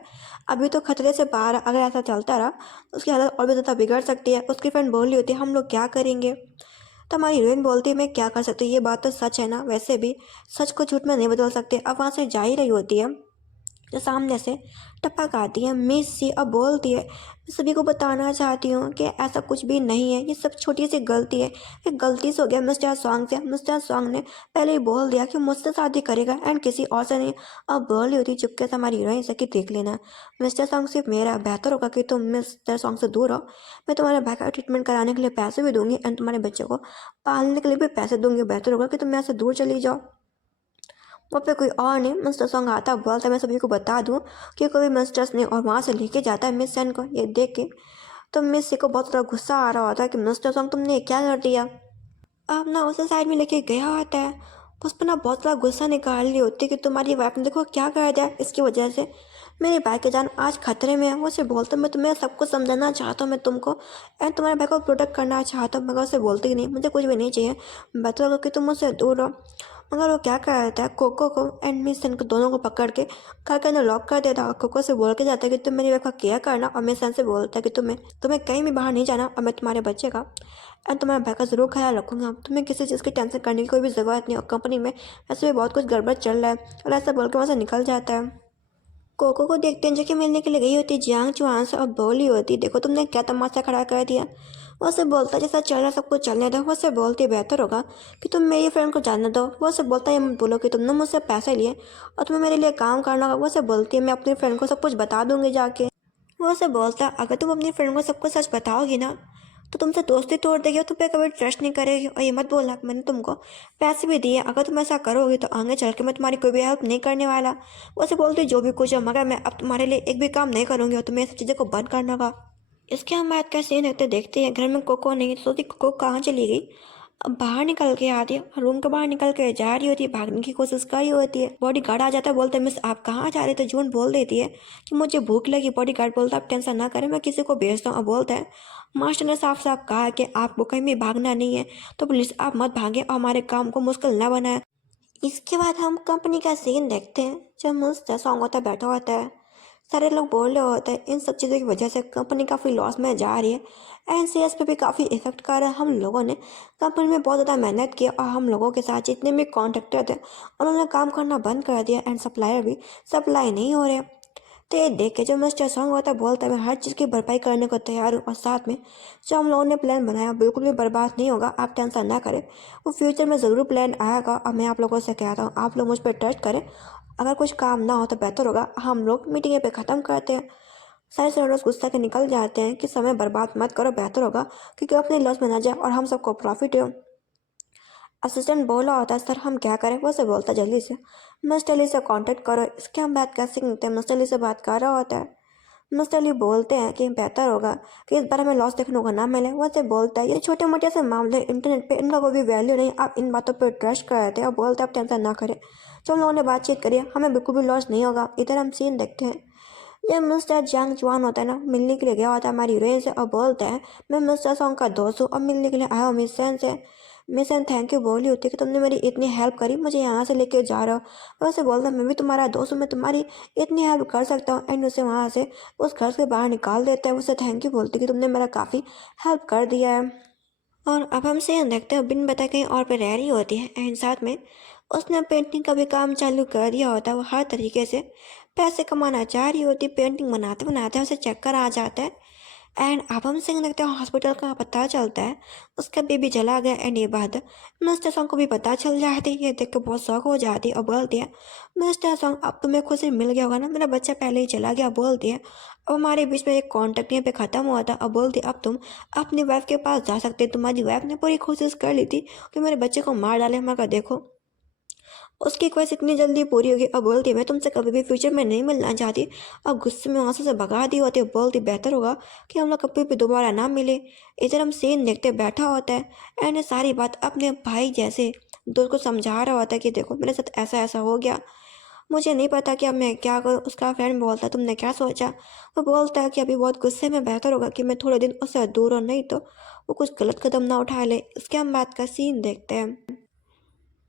अभी तो खतरे से बाहर, अगर ऐसा चलता रहा तो उसकी हालत और भी ज़्यादा बिगड़ सकती है। उसकी फ्रेंड बोल रही होती है हम लोग क्या करेंगे। तो हमारी हीरोइन बोलती है मैं क्या कर सकती हूँ, ये बात तो सच है ना, वैसे भी सच को झूठ में नहीं बदल सकते। अब वहाँ से जा ही रही होती है जो सामने से टपक आती है मिस सी और बोलती है मैं सभी को बताना चाहती हूँ कि ऐसा कुछ भी नहीं है, ये सब छोटी सी गलती है, ये गलती से हो गया मिस्टर सॉन्ग से। मिस्टर सॉन्ग ने पहले ही बोल दिया कि मुझसे शादी करेगा एंड किसी और से नहीं। अब बोल रही होती चुपके से हमारी हीरोइन से कि देख लेना मिस्टर सॉन्ग सिर्फ मेरा, बेहतर होगा कि तुम मिस्टर सॉन्ग से दूर रहो। मैं तुम्हारे भाई का ट्रीटमेंट कराने के लिए पैसे भी दूंगी एंड तुम्हारे बच्चे को पालने के लिए भी पैसे दूंगी, बेहतर होगा कि तुम यहाँ से दूर चली जाओ। वहाँ पे कोई और नहीं, मिस्टर सॉन्ग आता बोलता मैं सभी को बता दूँ कि कोई मिस्टर्स ने, और वहाँ से लेके जाता है मिस सेन को। ये देख के तो मिस सी को बहुत ज़्यादा गुस्सा आ रहा होता है कि मिस्टर सॉन्ग तुमने ये क्या कर दिया। अब ना उसे साइड में लेके गया होता है, उस पर ना बहुत ज़्यादा गुस्सा निकाल रही होती है कि तुम्हारी वाइफ ने देखो क्या कर दिया, इसकी वजह से मेरे भाई की जान आज खतरे में है। वो उसे बोलता मैं तुम्हें सब कुछ समझाना चाहता हूँ, मैं तुमको एंड तुम्हारे भाई को प्रोटेक्ट करना चाहता हूँ, मगर उसे बोलती कि नहीं मुझे कुछ भी नहीं चाहिए, बेहतर होगा कि तुम मुझसे दूर रहो। मगर वो क्या कर देता है कोको को एंड मिस सन को दोनों को पकड़ के घर के अंदर लॉक कर देता है और कोको से बोल के जाता है कि तुम मेरी वाइफ का केयर करना, और मिस सन से बोलता है कि तुम्हें तुम्हें कहीं भी बाहर नहीं जाना और मैं तुम्हारे बच्चे का एंड तुम्हारे भाई का ज़रूर ख्याल रखूंगा। तुम्हें किसी चीज़ की टेंशन करने की कोई भी ज़रूरत नहीं, और कंपनी में ऐसे भी बहुत कुछ गड़बड़ चल रहा है, और ऐसा बोल के वहाँ से निकल जाता है। कोको को देखते हैं जो कि मिलने के लिए गई होती है जियांग चुआन से और बोली होती देखो तुमने क्या तमाशा खड़ा कर दिया। वो से बोलता जैसा चल रहा सब कुछ चलने दो। वो से बोलती बेहतर होगा कि तुम मेरी फ्रेंड को जानने दो। वो से बोलता है ये मत बोलो कि तुमने मुझसे पैसे लिए और तुम्हें मेरे लिए काम करना होगा। वो से बोलती है मैं अपनी फ्रेंड को सब कुछ बता दूंगी जाके। वो से बोलता अगर तुम अपनी फ्रेंड को सब कुछ सच बताओगी ना तो तुमसे दोस्ती तोड़ देगी और तुम पे कभी ट्रस्ट नहीं करेगी। और ये मत बोलना मैंने तुमको पैसे भी दिए, अगर तुम ऐसा करोगी तो आगे चल के मैं तुम्हारी कोई भी हेल्प नहीं करने वाला। वो से बोलती जो भी कुछ है, मगर मैं अब तुम्हारे लिए एक भी काम नहीं करूँगी और तुम्हें ये सब चीज़ें को बंद करना होगा। इसके हम बात का सीन होते देखते हैं घर में कोको नहीं, तो सोचती कोको कहाँ चली गई। अब बाहर निकल के आती है, रूम के बाहर निकल के जा रही होती है, भागने की कोशिश कर रही होती है। बॉडी गार्ड आ जाता है, बोलते हैं मिस आप कहाँ जा रहे थे। झूठ बोल देती है कि मुझे भूख लगी। बॉडी गार्ड बोलता है आप टेंशन ना करें मैं किसी को भेजता हूँ। अब बोलता है मास्टर ने साफ साफ कहा है कि आपको कहीं भी भागना नहीं है, तो प्लीज़ आप मत भागें और हमारे काम को मुश्किल ना बनाए। इसके बाद हम कंपनी का सीन देखते हैं जब मस्त सॉन्ग होता है बैठा होता है, सारे लोग बोल रहे होते हैं इन सब चीज़ों की वजह से कंपनी काफ़ी लॉस में जा रही है एंड सेल्स पे भी काफ़ी इफेक्ट कर रहा है। हम लोगों ने कंपनी में बहुत ज़्यादा मेहनत की और हम लोगों के साथ जितने भी कॉन्ट्रैक्टर थे उन्होंने काम करना बंद कर दिया एंड सप्लायर भी सप्लाई नहीं हो रहे। तो ये देख के जो मिस्टर सॉन्ग होता है बोलता है मैं हर चीज़ की भरपाई करने को तैयार हूँ, और साथ में जो हम लोगों ने प्लान बनाया बिल्कुल भी बर्बाद नहीं होगा, आप टेंशन ना करें, वो फ्यूचर में ज़रूर प्लान आएगा। और मैं आप लोगों से कहता हूँ आप लोग मुझ पर ट्रस्ट करें, अगर कुछ काम ना हो तो बेहतर होगा हम लोग मीटिंग पे ख़त्म करते हैं। सारे सेनेटर्स गुस्सा के निकल जाते हैं कि समय बर्बाद मत करो, बेहतर होगा क्योंकि अपने लॉस में ना जाए और हम सबको प्रॉफिट हो। असिस्टेंट बोला होता है सर हम क्या करें। वो से बोलता जल्दी से मिस्टर ली से कांटेक्ट करो। इसके हम बात कैसे करते हैं, मिस्टर ली से बात कर रहा होता है। मिस्टर ली बोलते हैं कि बेहतर होगा कि इस बार हमें लॉस देखने को ना मिले। वो से बोलता है ये छोटे मोटे से मामले इंटरनेट पे इनका कोई भी वैल्यू नहीं, आप इन बातों पर ट्रस्ट कर रहे थे। और बोलते हैं आप टेंशन ना करें, जो हम लोगों ने बातचीत करी है हमें बिल्कुल भी लॉस नहीं होगा। इधर हम सीन देखते हैं ये मिस्टर जंग जुआन होता है ना मिलने के लिए गया होता है हमारी हीरोइन से और बोलता है मैं मिस्टर सॉन्ग का दोस्त हूँ और मिलने के लिए आया हूँ मिशन से। मिशन थैंक यू बोली होती है कि तुमने मेरी इतनी हेल्प करी, मुझे यहाँ से लेके जा रहा हो। वैसे बोलता है मैं भी तुम्हारा दोस्त हूँ, मैं तुम्हारी इतनी हेल्प कर सकता हूँ एंड उसे वहाँ से उस घर से बाहर निकाल देता है। उसे थैंक यू बोलती है कि तुमने मेरा काफ़ी हेल्प कर दिया है। और अब हम से देखते हैं बिन बताए कहीं और पे रह रही होती है एंड साथ में उसने पेंटिंग का भी काम चालू कर दिया होता है। वो हर तरीके से पैसे कमाना चाह रही होती, पेंटिंग बनाते बनाते उसे चक्कर आ जाता है एंड अब हम सिंह देखते हैं हॉस्पिटल का पता चलता है उसका बेबी चला गया। एंड ये बात मिस्टर सॉन्ग को भी पता चल जाती है। ये देख के बहुत शौक हो जाती है और बोलती है, मिस्टर सॉन्ग अब तुम्हें खुशी मिल गया होगा ना, मेरा बच्चा पहले ही चला गया। बोलती है अब हमारे बीच में एक कॉन्टेक्ट यहाँ पे ख़त्म हुआ था। अब बोलती अब तुम अपनी वाइफ के पास जा सकते, तुम्हारी वाइफ ने पूरी कोशिश कर ली थी कि मेरे बच्चे को मार डाले। मैं कहा देखो उसकी ख्वाहिश इतनी जल्दी पूरी होगी। अब बोलती मैं तुमसे कभी भी फ्यूचर में नहीं मिलना चाहती। अब गुस्से में आंसू से भगा दी होती। बोलती बेहतर होगा कि हम लोग कभी भी दोबारा ना मिले। इधर हम सीन देखते बैठा होता है एंड ये सारी बात अपने भाई जैसे दोस्त को समझा रहा होता है कि देखो मेरे साथ ऐसा ऐसा हो गया, मुझे नहीं पता कि अब मैं क्या करूँ। उसका फ्रेंड बोलता है तुमने क्या सोचा। वो बोलता है कि अभी बहुत गुस्से में, बेहतर होगा कि मैं थोड़े दिन उससे दूर हूँ, नहीं तो वो कुछ गलत कदम ना उठा ले। इसके हम बात का सीन देखते हैं।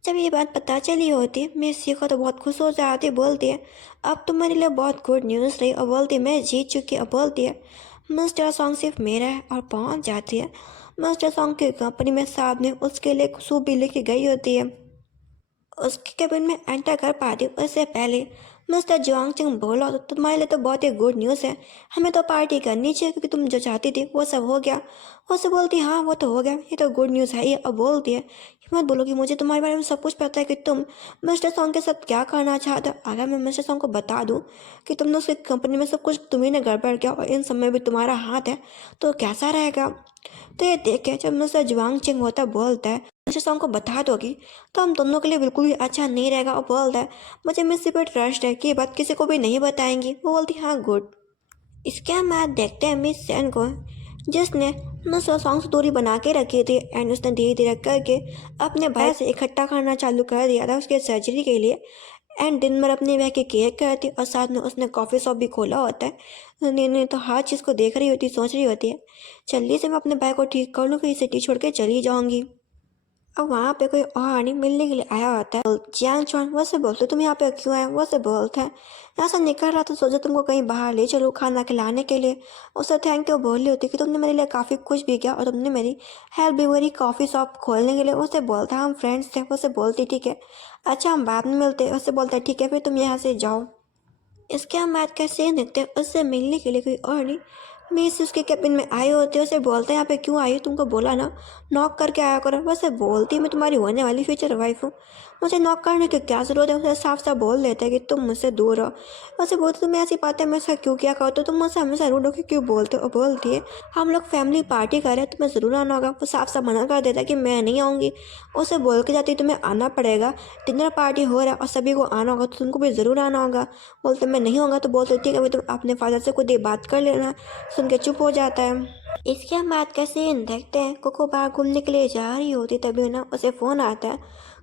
जब ये बात पता चली होती मेसी को तो बहुत खुश हो जाती। बोलती है अब तो मेरे लिए बहुत गुड न्यूज़ रही। और बोलती है मैं जीत चुकी। अब बोलती है मिस्टर सॉन्ग सिर्फ मेरा है। और पहुंच जाती है मिस्टर सॉन्ग की कंपनी में। साहब ने उसके लिए सूप भी लेके गई होती है। उसके केबिन में एंटर कर पाती उससे पहले मिस्टर जुआंग चिंग बोला तो तुम्हारे लिए तो बहुत ही गुड न्यूज़ है, हमें तो पार्टी करनी चाहिए क्योंकि तुम जो चाहती थी वो सब हो गया। उससे बोलती हाँ वो तो हो गया, ये तो गुड न्यूज़ है। ये अब बोलती है ये मत बोलो कि मुझे तुम्हारे बारे में सब कुछ पता है कि तुम मिस्टर सॉन्ग के साथ क्या करना चाहते हो। अगर मैं मिस्टर सॉन्ग को बता दूँ कि तुमने उसकी कंपनी में सब कुछ तुम्ही ने गड़बड़ किया और इन सब में भी तुम्हारा हाथ है तो कैसा रहेगा। तो ये देख के जब मिस्टर जुआंग चिंग होता बोलता है मिस्टर सॉन्ग को बता दोगी तो हम दोनों के लिए बिल्कुल भी अच्छा नहीं रहेगा। और बोलता है मुझे मिस्सी पे ट्रस्ट है कि ये बात किसी को भी नहीं बताएंगी। वो बोलती हाँ गुड। इसके बाद देखते हैं मिस सेन को जिसने मिस्टर सॉन्ग से दूरी बना के रखी थी एंड उसने धीरे धीरे करके अपने भाई से इकट्ठा करना चालू कर दिया था उसके सर्जरी के लिए। एंड दिन भर अपने वह के केयर करती और साथ में उसने कॉफ़ी शॉप भी खोला होता है। नहीं तो हर चीज़ को देख रही होती, सोच रही होती है जल्दी से मैं अपने भाई को ठीक कर लूँ कि सिटी छोड़ के चली जाऊंगी। अब वहाँ पे कोई और नहीं मिलने के लिए आया होता है। जियांग चुआन वो से बोलते तुम यहाँ पे क्यों आए। वो से बोलते हैं ऐसा निकल रहा था, सोचा तुमको कहीं बाहर ले चलो खाना खिलाने के लिए। उसे थैंक यू बोल रही होती कि तुमने मेरे लिए काफ़ी कुछ भी किया और तुमने मेरी हेल्प भी करी कॉफ़ी शॉप खोलने के लिए। उसे बोलता हम फ्रेंड्स थे। उसे बोलती ठीक है अच्छा हम बाद में मिलते। उसे बोलता है ठीक है फिर तुम यहाँ से जाओ। इसके हम बात का सीन देखते हैं उससे मिलने के लिए कोई और नहीं मिस उसके कैबिन में आए होते हैं। उसे बोलते हैं यहाँ पे क्यों आई हो, तुमको बोला ना नॉक करके आया करो। वैसे बोलती मैं तुम्हारी होने वाली फ्यूचर वाइफ हूँ, मुझे नॉक करने की क्या ज़रूरत है। उसे साफ साफ बोल देते हैं कि तुम मुझसे दूर हो। वैसे बोलते तुम्हें ऐसी बातें मेरे क्यों क्या कहो तो तुम मुझसे हमेशा रूड होकर क्यों बोलते हो। बोलती है हम लोग फैमिली पार्टी कर रहे हैं तुम्हें ज़रूर आना होगा। वो साफ साफ मना कर देता है कि मैं नहीं आऊँगी। उसे बोल के जाती तुम्हें आना पड़ेगा, डिनर पार्टी हो रहा है और सभी को आना होगा तो तुमको भी ज़रूर आना होगा। बोलते मैं नहीं होगा तो बोलते ठीक है भाई तुम अपने फादर से खुद ही बात कर लेना। सुन के चुप हो जाता है। इसके हम बात का सीन देखते हैं कोको बाहर घूमने के लिए जा रही होती तभी ना उसे फ़ोन आता है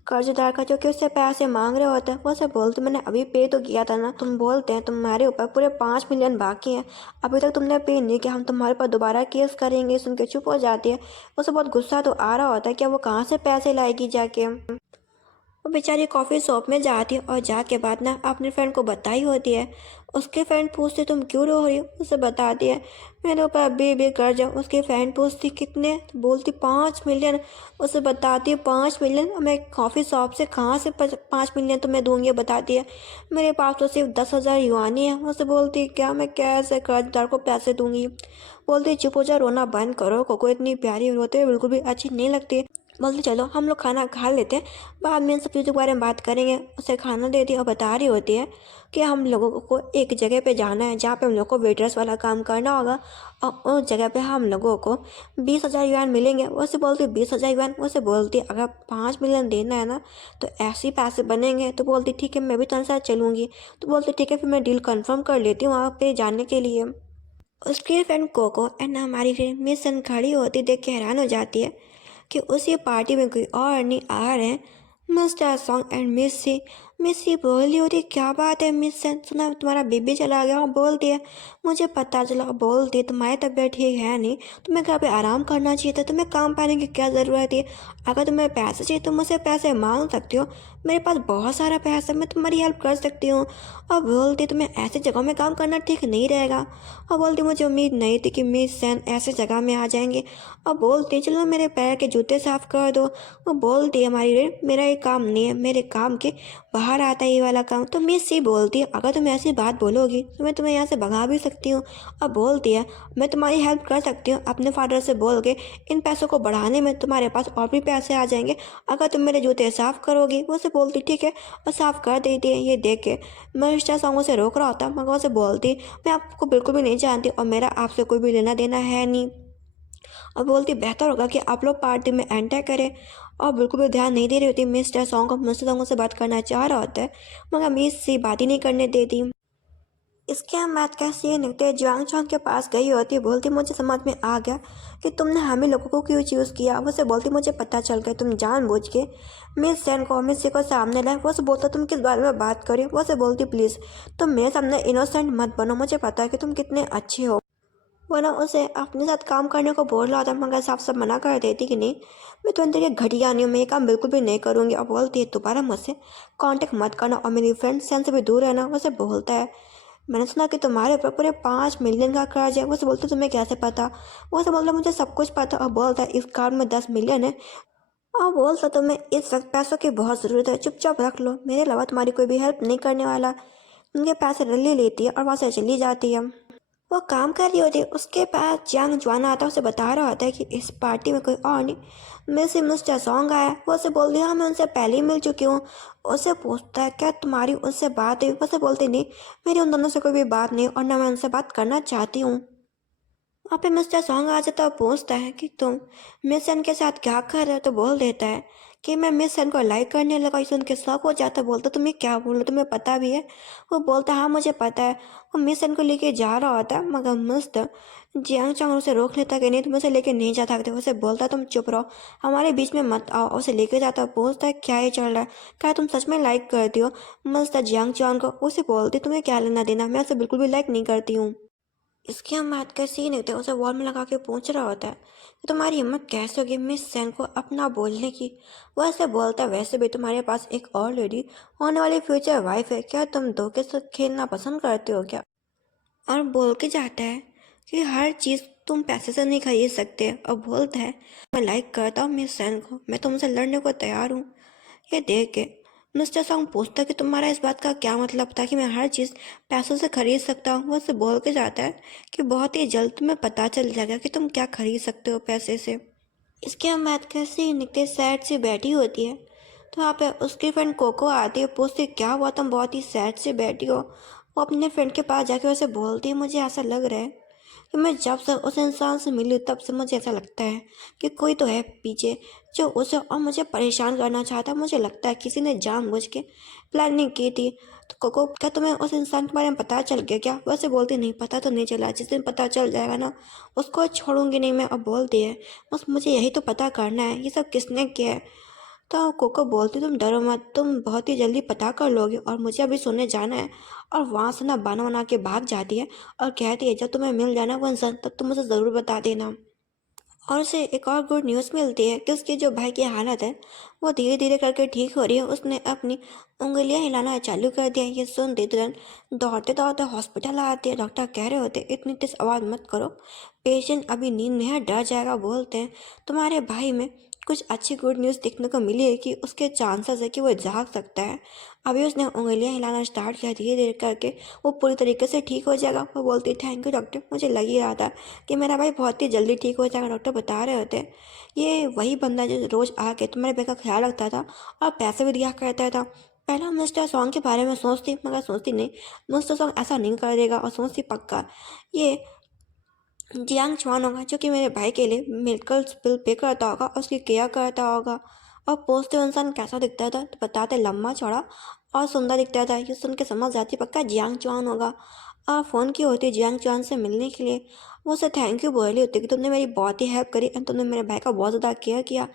कर्जदार का जो कि उससे पैसे मांग रहे होता है। वो उसे बोलते मैंने अभी पे तो किया था ना। तुम बोलते हैं तुम्हारे ऊपर पूरे 5 मिलियन बाकी हैं, अभी तक तुमने पे नहीं किया, हम तुम्हारे ऊपर दोबारा केस करेंगे। सुन के चुप हो जाती है। उसे बहुत गुस्सा तो आ रहा होता है कि वो कहाँ से पैसे लाएगी जाके। वो बेचारी कॉफ़ी शॉप में जाती है और जाके बाद ना अपने फ्रेंड को बताई होती है। उसके फ्रेंड पूछती तुम क्यों रो रही हो। उसे बताती है मेरे ऊपर अभी भी कर्ज है। उसकी फ्रेंड पूछती कितने, तो बोलती 5 मिलियन। उसे बताती है 5 मिलियन, मैं कॉफ़ी शॉप से कहाँ से 5 मिलियन तुम्हें दूंगी। बताती है मेरे पास तो सिर्फ 10,000 युआनी है। उसे बोलती क्या मैं कैसे कर्जदार को पैसे दूंगी। बोलती चुप हो जा, रोना बंद करो, कोको इतनी प्यारी रोते हुए बिल्कुल भी अच्छी नहीं लगती। बोलते चलो हम लोग खाना खा लेते हैं, बाद में इन सब चीज़ों के बारे में बात करेंगे। उसे खाना देती है और बता रही होती है कि हम लोगों को एक जगह पे जाना है जहाँ पे हम लोग को वेटर्स वाला काम करना होगा और उस जगह पे हम लोगों को 20,000 युआन मिलेंगे। उसे बोलती 20,000 युआन। उसे बोलती अगर 5 मिलियन देना है ना तो ऐसे ही पैसे बनेंगे। तो बोलती ठीक है मैं भी तुम्हारे साथ चलूँगी। तो बोलती ठीक है फिर मैं डील कन्फर्म कर लेती हूँ वहाँ पे जाने के लिए। उसकी फ्रेंड कोको एंड हमारी फ्रेंड मिसन खड़ी होती देख के हैरान हो जाती है कि उसी पार्टी में कोई और नहीं आ रहे हैं मिस्टर सॉन्ग एंड मिस्सी। मिस्सी बोली होती क्या बात है मिस सन, सुना तुम्हारा बेबी चला गया। बोलती है मुझे पता चला। बोलती है तुम्हारी तबीयत ठीक है नहीं, तुम्हें घर पे आराम करना चाहिए था, तुम्हें काम पाने की क्या ज़रूरत है। अगर तुम्हें पैसे चाहिए तो मुझसे पैसे मांग सकती हो, मेरे पास बहुत सारा पैसा, मैं तुम्हारी हेल्प कर सकती हूँ। और बोलती तुम्हें ऐसी जगह में काम करना ठीक नहीं रहेगा। और बोलती मुझे उम्मीद नहीं थी कि मिस सैन ऐसे जगह में आ जाएंगे। और बोलती चलो मेरे पैर के जूते साफ कर दो। वो बोलती है हमारी रे मेरा ये काम नहीं है, मेरे काम के बाहर बाहर आता है ये वाला काम। तो मिस सी बोलती है अगर तुम ऐसी बात बोलोगी तो मैं तुम्हें यहाँ से भगा भी सकती हूँ। और बोलती है मैं तुम्हारी हेल्प कर सकती हूँ अपने फादर से बोल के, इन पैसों को बढ़ाने में तुम्हारे पास और भी पैसे आ जाएंगे अगर तुम मेरे जूते साफ़ करोगी। वो से बोलती ठीक है और साफ़ कर देती है। ये देख के मिस्टर सॉन्ग उसे रोक रहा होता मगर उसे बोलती मैं आपको बिल्कुल भी नहीं जानती और मेरा आपसे कोई भी लेना देना है नहीं। और बोलती बेहतर होगा कि आप लोग पार्टी में एंटर करें। और बिल्कुल भी ध्यान नहीं दे रही होती मिस्टर सॉन्ग को। मिस्टर सॉन्ग से बात करना चाह रहा होता है मगर मिस सी बात ही नहीं करने देती। इसके हम बात का सीन देखते जुआंग चौंग के पास गई होती, बोलती मुझे समझ में आ गया कि तुमने हमें लोगों को क्यों चूज़ किया। वो से बोलती मुझे पता चल गया तुम जानबूझ के मिस सेन को मिस सी को सामने लाए। वो से बोलता तुम किस बारे में बात करी। वो से बोलती प्लीज़ तुम मेरे सामने इनोसेंट मत बनो, मुझे पता है कि तुम कितने अच्छे हो। वो ना उसे अपने साथ काम करने को बोल रहा था मगर साफ साफ मना कर देती कि नहीं मैं तो अंदर ये घटिया नहीं हूँ, मैं ये काम बिल्कुल भी नहीं करूँगी। और बोलती है दोबारा मुझसे कांटेक्ट मत करना और मेरी फ्रेंड सेन से भी दूर रहना। वो से बोलता है मैंने सुना कि तुम्हारे ऊपर पूरे 5 मिलियन का कर्ज है। वो से बोलते तुम्हें कैसे पता। वो से बोलता मुझे सब कुछ पता। और बोलता है इस कार्ड में 10 मिलियन है और बोलता तुम्हें इस वक्त पैसों की बहुत ज़रूरत है, चुपचाप रख लो, मेरे अलावा तुम्हारी कोई भी हेल्प नहीं करने वाला। उनके पैसे ले लेती है और वहाँ से चली जाती है। वो काम कर रही होती है उसके पास जियांग जुआन आता है, उसे बता रहा होता है कि इस पार्टी में कोई और नहीं मैं से मिस्टर सॉन्ग आया। वो उसे बोलती है हाँ मैं उनसे पहले ही मिल चुकी हूँ। उससे पूछता है क्या तुम्हारी उनसे बात हुई। वो उसे बोलती नहीं मेरी उन दोनों से कोई भी बात नहीं और ना मैं उनसे बात करना चाहती हूँ। वहाँ पे मिस्टर सॉन्ग आ जाता है और पूछता है कि तुम मिस सन के साथ क्या कर रहे हो। तो बोल देता है कि मैं मिस सन को लाइक करने लगा। इसे उनके शौक हो जाता है। बोलता तुम्हें क्या बोल रहे हो, तुम्हें पता भी है। वो बोलता हाँ मुझे पता है। वो मिस सन को लेके जा रहा होता है मगर मिस्टर जियांग चांग उसे रोक लेता कि नहीं तुम उसे लेके नहीं जा सकते। उसे बोलता तुम चुप रहो, हमारे बीच में मत आओ। उसे लेके जाता पूछता है क्या ये चल रहा है, क्या तुम सच में लाइक करती हो मिस्टर जियांग चांग को। उसे बोलती तुम्हें क्या लेना देना, मैं उसे बिल्कुल भी लाइक नहीं करती हूँ। इसकी हम बात का सीन होते हैं उसे वॉल में लगा के पूछ रहा होता है कि तुम्हारी हिम्मत कैसे होगी मिस सेन को अपना बोलने की। वो ऐसे बोलता है वैसे भी तुम्हारे पास एक और लेडी होने वाली फ्यूचर वाइफ है, क्या तुम दो के साथ खेलना पसंद करते हो क्या। और बोल के जाता है कि हर चीज़ तुम पैसे से नहीं खरीद सकते। और बोलता है मैं लाइक करता हूँ मिस सेन को, मैं तुमसे लड़ने को तैयार हूँ। ये देख के मिस्टर सॉन्ग पूछता कि तुम्हारा इस बात का क्या मतलब था कि मैं हर चीज़ पैसों से खरीद सकता हूँ। वो उससे बोल के जाता है कि बहुत ही जल्द तुम्हें पता चल जाएगा कि तुम क्या खरीद सकते हो पैसे से। इसके हम बात कैसे ही निकले सैड से बैठी होती है तो वहाँ पे उसकी फ्रेंड कोको आती है, पूछती क्या हुआ तुम बहुत ही सैड से बैठी हो। वो अपने फ्रेंड के पास जाके उसे बोलती है मुझे ऐसा लग रहा है कि मैं जब से उस इंसान से मिली तब से मुझे ऐसा लगता है कि कोई तो है पीछे जो उसे और मुझे परेशान करना चाहता है। मुझे लगता है किसी ने जानबूझ के प्लानिंग की थी। तो कोको क्या तुम्हें उस इंसान के बारे में पता चल गया क्या। वैसे बोलती नहीं पता तो नहीं चला, जिस दिन पता चल जाएगा ना उसको छोड़ूंगी नहीं मैं। अब बोलती है बस मुझे यही तो पता करना है ये सब किसने किया है। तो कोको बोलती तुम डरो मत, तुम बहुत ही जल्दी पता कर लोगे और मुझे अभी सोने जाना है। और वहाँ से ना बना बना के भाग जाती है और कहती है जब तुम्हें मिल जाना वो इंसान तब तुम मुझे ज़रूर बता देना। और उसे एक और गुड न्यूज़ मिलती है कि उसकी जो भाई की हालत है वो धीरे धीरे करके ठीक हो रही है। उसने अपनी उंगलियां हिलाना चालू कर दिया। ये सुनते तुरंत दौड़ते दौड़ते हॉस्पिटल आती है। डॉक्टर कह रहे होते इतनी तेज आवाज़ मत करो, पेशेंट अभी नींद में है डर जाएगा। बोलते हैं तुम्हारे भाई में कुछ अच्छी गुड न्यूज़ देखने को मिली है कि उसके चांसेस है कि वो जाग सकता है। अभी उसने उंगलियां हिलाना स्टार्ट किया धीरे धीरे करके वो पूरी तरीके से ठीक हो जाएगा। वो बोलती थैंक यू डॉक्टर, मुझे लग ही रहा था कि मेरा भाई बहुत ही जल्दी ठीक हो जाएगा। डॉक्टर बता रहे होते ये वही बंदा जो रोज़ आके तुम्हारे भाई का ख्याल रखता था और पैसे भी दिया करता था। पहला मिस्टर सॉन्ग के बारे में सोचती मगर सोचती नहीं मिस्टर सॉन्ग ऐसा नहीं कर देगा और सोचती पक्का ये जियांग चुआन होगा जो कि मेरे भाई के लिए मेडिकल बिल पे करता होगा और उसकी केयर करता होगा। और पूछते हुए इंसान कैसा दिखता था तो बताते लंबा चौड़ा और सुंदर दिखता था। ये सुन के समझ जाती पक्का जियांग चुआन होगा। और फ़ोन की होती जियांग चुआन से मिलने के लिए। वो उसे थैंक यू बोली होती कि तुमने मेरी बहुत ही हेल्प करी एंड तुमने मेरे भाई का बहुत ज़्यादा केयर किया।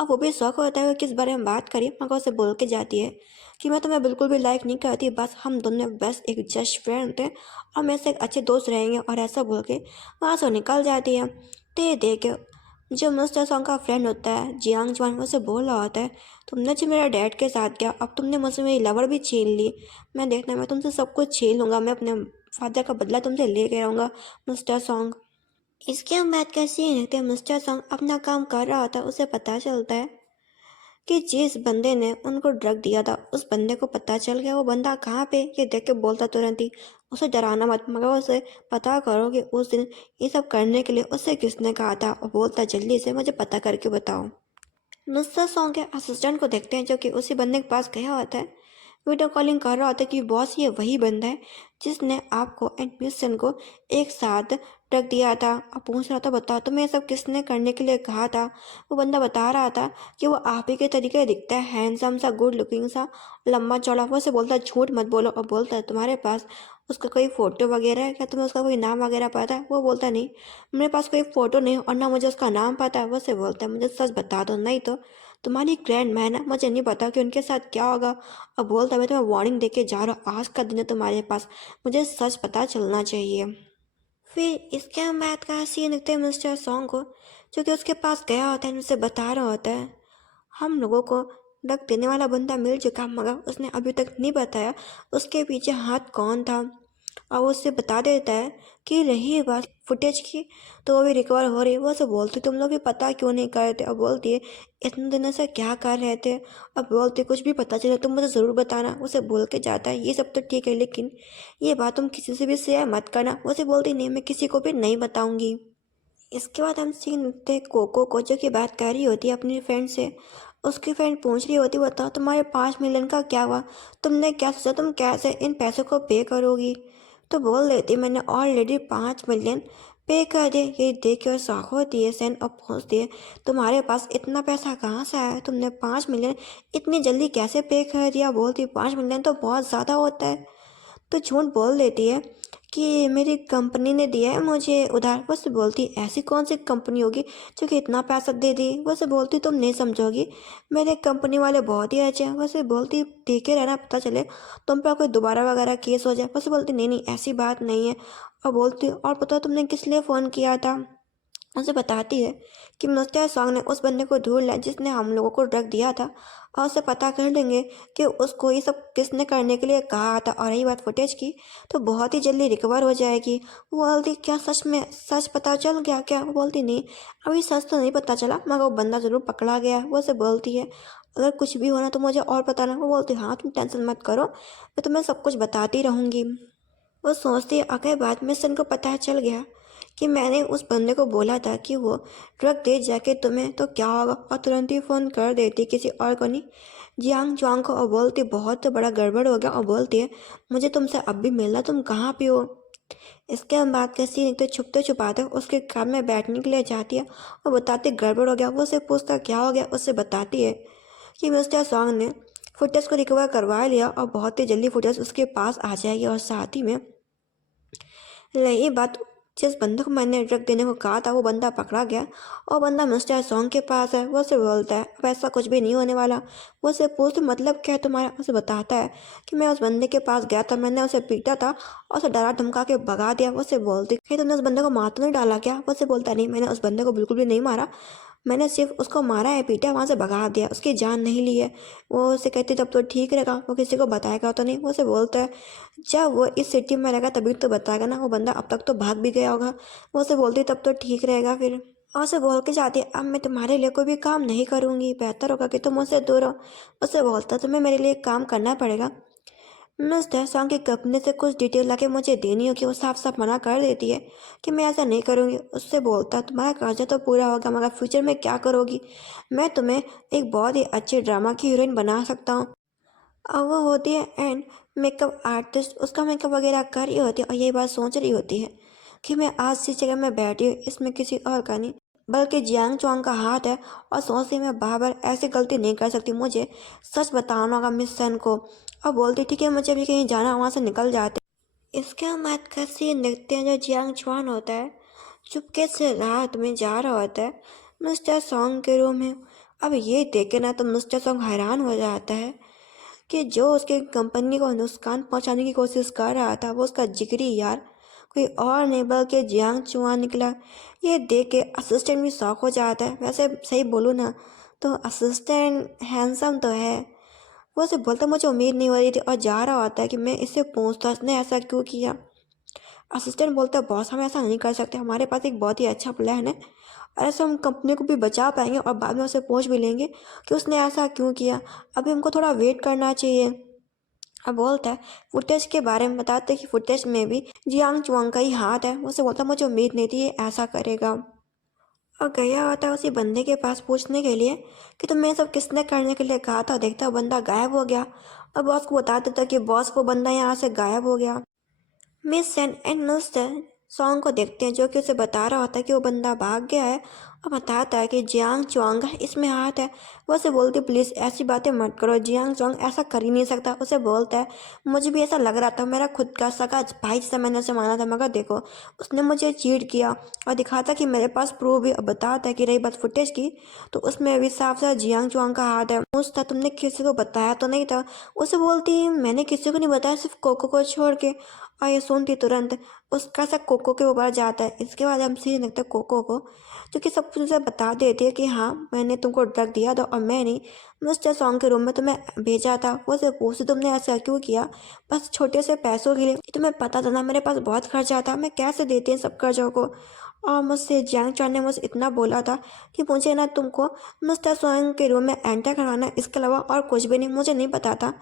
अब वो भी शौक होता है कि किस बारे में बात करी मगर उसे बोल के जाती है कि मैं तुम्हें बिल्कुल भी लाइक नहीं करती, बस हम दोनों बस एक जस्ट फ्रेंड थे और मेरे से एक अच्छे दोस्त रहेंगे। और ऐसा बोल के वहाँ से निकल जाती है। तो ये देख के जो मिस्टर सॉन्ग का फ्रेंड होता है जियांग जवान उसे बोल रहा होता है तुमने जो मेरा डैड के साथ किया अब तुमने मुझसे मेरी लवर भी छीन ली। मैं देखना मैं तुमसे सब कुछ छीन लूँगा, मैं अपने फादर का बदला तुमसे ले के रहूँगा मिस्टर सॉन्ग। इसके हम बात कैसी नहीं थे मिस्टर सॉन्ग अपना काम कर रहा होता है। उसे पता चलता है कि जिस बंदे ने उनको ड्रग दिया था उस बंदे को पता चल गया। वो बंदा कहाँ पे ये देख के बोलता तुरंत ही, उसे डराना मत मगर उसे पता करो कि उस दिन ये सब करने के लिए उससे किसने कहा था, और बोलता जल्दी से मुझे पता करके बताओ। नुसरत सॉन्ग के असिस्टेंट को देखते हैं जो कि उसी बंदे के पास गया होता है। वीडियो कॉलिंग कर रहा होता है कि बॉस ये वही बंदा है जिसने आपको एंड मिशन को एक साथ रख दिया था। अब पूछ रहा था बताओ तुम्हें ये सब किसने करने के लिए कहा था। वो बंदा बता रहा था कि वो आप ही के तरीके दिखता है, हैंडसम सा, गुड लुकिंग सा, लंबा चौड़ा। वो से बोलता है झूठ मत बोलो, और बोलता है तुम्हारे पास उसका कोई फ़ोटो वगैरह है क्या, तुम्हें उसका कोई नाम वगैरह पता है। वो बोलता नहीं मेरे पास कोई फ़ोटो नहीं और ना मुझे उसका नाम पता है। वो से बोलता है मुझे सच बता दो, नहीं तो तुम्हारी ग्रैंड मैन है, मुझे नहीं पता कि उनके साथ क्या होगा। अब बोलता है मैं तुम्हें वार्निंग देके जा रहा हूँ, आज का दिन है तुम्हारे पास, मुझे सच पता चलना चाहिए। फिर इसके बाद का सीन दिखते हैं मिस्टर सॉन्ग को, जो कि उसके पास गया होता है, उनसे बता रहा होता है हम लोगों को ड्रग देने वाला बंदा मिल चुका मगर उसने अभी तक नहीं बताया उसके पीछे हाथ कौन था। और वो उससे बता देता है कि रही बात फुटेज की तो वो भी रिकवर हो रही है। वो से बोलती तुम लोग भी पता क्यों नहीं कर रहे थे, और बोलती है इतने दिनों से क्या कर रहे थे। अब बोलती कुछ भी पता चले तुम मुझे ज़रूर बताना। उसे बोल के जाता है ये सब तो ठीक है लेकिन ये बात तुम किसी से भी शेयर मत करना। उसे बोलती नहीं मैं किसी को भी नहीं बताऊंगी। इसके बाद हम सीन देखते हैं कोको को, जो कि बात कर रही होती है अपनी फ्रेंड से। उसकी फ्रेंड पूछ रही होती बताओ तुम्हारे 5 मिलियन का क्या हुआ, तुमने क्या सोचा तुम कैसे इन पैसों को पे करोगी। तो बोल देती मैंने ऑलरेडी 5 मिलियन पे कर दिए। ये देख के और शौक होती है सैन और पूछती है तुम्हारे पास इतना पैसा कहाँ से आया, तुमने 5 मिलियन इतनी जल्दी कैसे पे कर दिया। बोलती 5 मिलियन तो बहुत ज़्यादा होता है। तो झूठ बोल देती है कि मेरी कंपनी ने दिया है मुझे उधार। वो से बोलती ऐसी कौन सी कंपनी होगी जो कि इतना पैसा दे दी। वो से बोलती तुम नहीं समझोगी, मेरे कंपनी वाले बहुत ही अच्छे हैं। वो से बोलती देखे रहना पता चले तुम पर कोई दोबारा वगैरह केस हो जाए। वो से बोलती नहीं नहीं ऐसी बात नहीं है। और बोलती और पता तुमने किस लिए फ़ोन किया था। उसे बताती है कि मुस्ताह सॉन्ग ने उस बंदे को ढूंढ लिया जिसने हम लोगों को ड्रग दिया था, और उसे पता कर लेंगे कि उसको ये सब किसने करने के लिए कहा था। और रही बात फुटेज की तो बहुत ही जल्दी रिकवर हो जाएगी। वो बोलती क्या सच में सच पता चल गया क्या। वो बोलती नहीं अभी सच तो नहीं पता चला मगर वो बंदा ज़रूर पकड़ा गया। वो उसे बोलती है अगर कुछ भी होना तो मुझे और बताना। वो बोलती हाँ तुम टेंशन मत करो, मैं तुम्हें सब कुछ बताती रहूँगी। वो सोचती है अगर बाद में सन को पता चल गया कि मैंने उस बंदे को बोला था कि वो ड्रग दे जाके तुम्हें तो क्या होगा, और तुरंत ही फ़ोन कर देती किसी और को नहीं, जियांग जुआंग को। और बोलती बहुत बड़ा गड़बड़ हो गया। और बोलती है मुझे तुमसे अब भी मिलना, तुम कहाँ पे हो। इसके हम बात कैसी नहीं तो छुपते छुपाते उसके काम में बैठने के लिए जाती है और बताती गड़बड़ हो गया। वो उससे पूछता क्या हो गया। उससे बताती है कि मिस्टर सॉन्ग ने फुटेज को रिकवर करवा लिया और बहुत ही जल्दी फुटेज उसके पास आ जाएगी। और साथ ही में रही बात जिस बंदे को मैंने ड्रग देने को कहा था वो बंदा पकड़ा गया, और बंदा मिस्टर सॉन्ग के पास है। वो उसे बोलता है अब ऐसा कुछ भी नहीं होने वाला। वो उसे पूछते मतलब क्या है तुम्हारा। उसे बताता है कि मैं उस बंदे के पास गया था, मैंने उसे पीटा था और उसे डरा धमका के भगा दिया। वो उसे बोलती कि तुमने उस बंदे को मार तो नहीं डाला क्या। वो उसे बोलता नहीं मैंने उस बंदे को बिल्कुल भी नहीं मारा, मैंने सिर्फ उसको मारा है, पीटा है, वहाँ से भगा दिया, उसकी जान नहीं ली है। वो उसे कहती तब तो ठीक रहेगा, वो किसी को बताएगा तो नहीं। वो उसे बोलता है जब वो इस सिटी में रहेगा तभी तो बताएगा ना, वो बंदा अब तक तो भाग भी गया होगा। वो उसे बोलती तब तो ठीक रहेगा फिर। और उसे बोल के जाती है अब मैं तुम्हारे लिए कोई भी काम नहीं करूँगी, बेहतर होगा कि तुम मुझसे दूर हो। उसे बोलता तुम्हें मेरे लिए एक काम करना पड़ेगा। मिस्टर सॉन्ग की कंपनी से कुछ डिटेल लाके मुझे देनी होगी। वो साफ साफ मना कर देती है कि मैं ऐसा नहीं करूँगी। उससे बोलता तुम्हारा कर्जा तो पूरा होगा मगर फ्यूचर में क्या करोगी, मैं तुम्हें एक बहुत ही अच्छे ड्रामा की हीरोइन बना सकता हूँ। अब वो होती है एंड मेकअप आर्टिस्ट उसका मेकअप वगैरह कर रही होती है और यही बात सोच रही होती है कि मैं आज जिस जगह में बैठी हूँ इसमें किसी और का नहीं बल्कि जियांग चुआंग का हाथ है, और सोचती मैं बार बार ऐसी गलती नहीं कर सकती, मुझे सच बताना होगा मिस सन को। और बोलती ठीक है मुझे अभी कहीं जाना, वहाँ से निकल जाते। इसके बाद का सीन देखते हैं जो जियांग चुआन होता है चुपके से रात में जा रहा होता है मिस्टर सॉन्ग के रूम में। अब ये देखे ना तो मिस्टर सॉन्ग हैरान हो जाता है कि जो उसके कंपनी को नुकसान पहुंचाने की कोशिश कर रहा था वो उसका जिगरी यार कोई और नहीं बल्कि जियांग चुआन निकला। ये देख के असिस्टेंट भी शॉक हो जाता है। वैसे सही बोलूँ ना तो असिस्टेंट हैंडसम तो है। वो उसे बोलता मुझे उम्मीद नहीं हो रही थी, और जा रहा होता है कि मैं इससे पूछता इसने ऐसा क्यों किया। असिस्टेंट बोलता है बॉस हम ऐसा नहीं कर सकते, हमारे पास एक बहुत ही अच्छा प्लान है और ऐसे हम कंपनी को भी बचा पाएंगे और बाद में उसे पूछ भी लेंगे कि उसने ऐसा क्यों किया। अभी हमको थोड़ा वेट करना चाहिए। अब बोलता है फुटेज के बारे में बताते हैं कि फुटेज में भी जियांग चुआंग का ही हाथ है। उसे बोलता मुझे उम्मीद नहीं थी ये ऐसा करेगा। और गया होता है उसी बंदे के पास पूछने के लिए कि तुम्हें ये सब किसने करने के लिए कहा था। देखता वो बंदा गायब हो गया और बॉस को बता देता कि बॉस वो बंदा यहाँ से गायब हो गया। Miss Sen and mister song को देखते हैं जो कि उसे बता रहा होता है कि वो बंदा भाग गया है और बताता है कि जियांग चुआंग का इसमें हाथ है। वो उसे बोलती प्लीज़ ऐसी बातें मत करो, जियांग चुआंग ऐसा कर ही नहीं सकता। उसे बोलता है मुझे भी ऐसा लग रहा था, मेरा खुद का सगा भाई जैसा मैंने उसे माना था, मगर देखो उसने मुझे चीट किया और दिखाता कि मेरे पास प्रूफ भी। अब बताता है कि रही बात फुटेज की तो उसमें भी साफ साफ जियांग चुआंग का हाथ है। पूछता तुमने किसी को बताया तो नहीं था। उसे बोलती मैंने किसी को नहीं बताया, सिर्फ कोको को छोड़ के। और ये सुनती तुरंत उसका सा कोको के ऊपर जाता है। इसके बाद हम सीधे लगता है कोको को, जो कि सब कुछ उसे बता देती है कि हाँ मैंने तुमको ड्रग दिया था और मैं नहीं, मिस्टर सॉन्ग के रूम में तुम्हें भेजा था। वो से पूछती तुमने ऐसा क्यों किया, बस छोटे से पैसों के लिए। तुम्हें पता था ना मेरे पास बहुत खर्चा था, मैं कैसे देती इन सब कर्जों को। और मुझसे जियांग चान ने मुझसे इतना बोला था कि मुझे ना तुमको मिस्टर सॉन्ग के रूम में एंटर करवाना, इसके अलावा और कुछ भी नहीं। मुझे नहीं पता था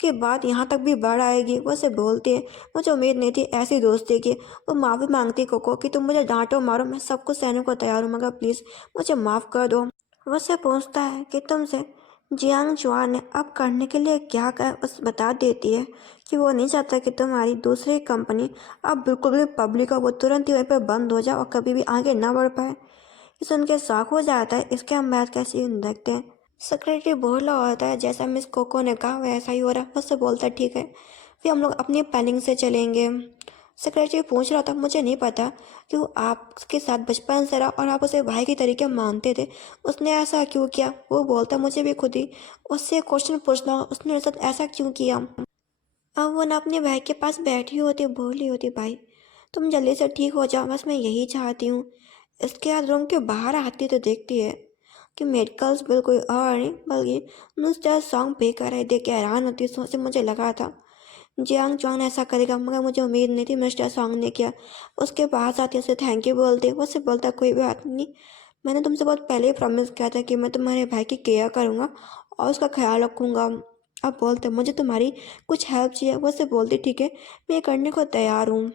कि बात यहाँ तक भी बढ़ आएगी। वो से बोलती है मुझे उम्मीद नहीं थी ऐसी दोस्ती की। वो माफ़ी मांगती कोको कि तुम मुझे डांटो मारो, मैं सब कुछ सहने को तैयार हूँ, मगर प्लीज़ मुझे माफ़ कर दो। वो से पूछता है कि तुमसे जियांग जुआन ने अब करने के लिए क्या कहा। उस बता देती है कि वो नहीं चाहता कि तुम्हारी दूसरी कंपनी अब बिल्कुल भी पब्लिक हो, वो तुरंत ही वहीं पर बंद हो जाए और कभी भी आगे ना बढ़ पाए। ये सुन के शौक हो जाता है। इसके हम बात कैसे देखते हैं। सेक्रेटरी बोल रहा होता है जैसा मिस कोको ने कहा वैसा ही हो रहा है। उससे बोलता है ठीक है फिर हम लोग अपनी प्लानिंग से चलेंगे। सेक्रेटरी पूछ रहा था मुझे नहीं पता कि वो आपके साथ बचपन से रहा और आप उसे भाई के तरीके मानते थे, उसने ऐसा क्यों किया। वो बोलता मुझे भी खुद ही उससे क्वेश्चन पूछना होगा, उसने मेरे साथ ऐसा क्यों किया। अब वो ना अपने भाई के पास बैठी होती बोली होती भाई तुम जल्दी से ठीक हो जाओ, बस मैं यही चाहती हूँ। इसके बाद रूम के बाहर आती तो देखती है कि मेडिकल्स बिल कोई और नहीं बल्कि मिस्टर सॉन्ग पे कर रहे। देख के हैरान होती है, सोच से मुझे लगा था जियांग चौंग ऐसा करेगा, मगर मुझे उम्मीद नहीं थी मिस्टर सॉन्ग ने किया। उसके पास आती है उसे थैंक यू बोलती, वो उससे बोलता कोई भी बात नहीं, मैंने तुमसे बहुत पहले ही प्रॉमिस किया था कि मैं तुम्हारे भाई की केयर करूँगा और उसका ख्याल रखूँगा। अब बोलते मुझे तुम्हारी कुछ हेल्प चाहिए। वो उससे बोलती ठीक है मैं करने को तैयार हूँ।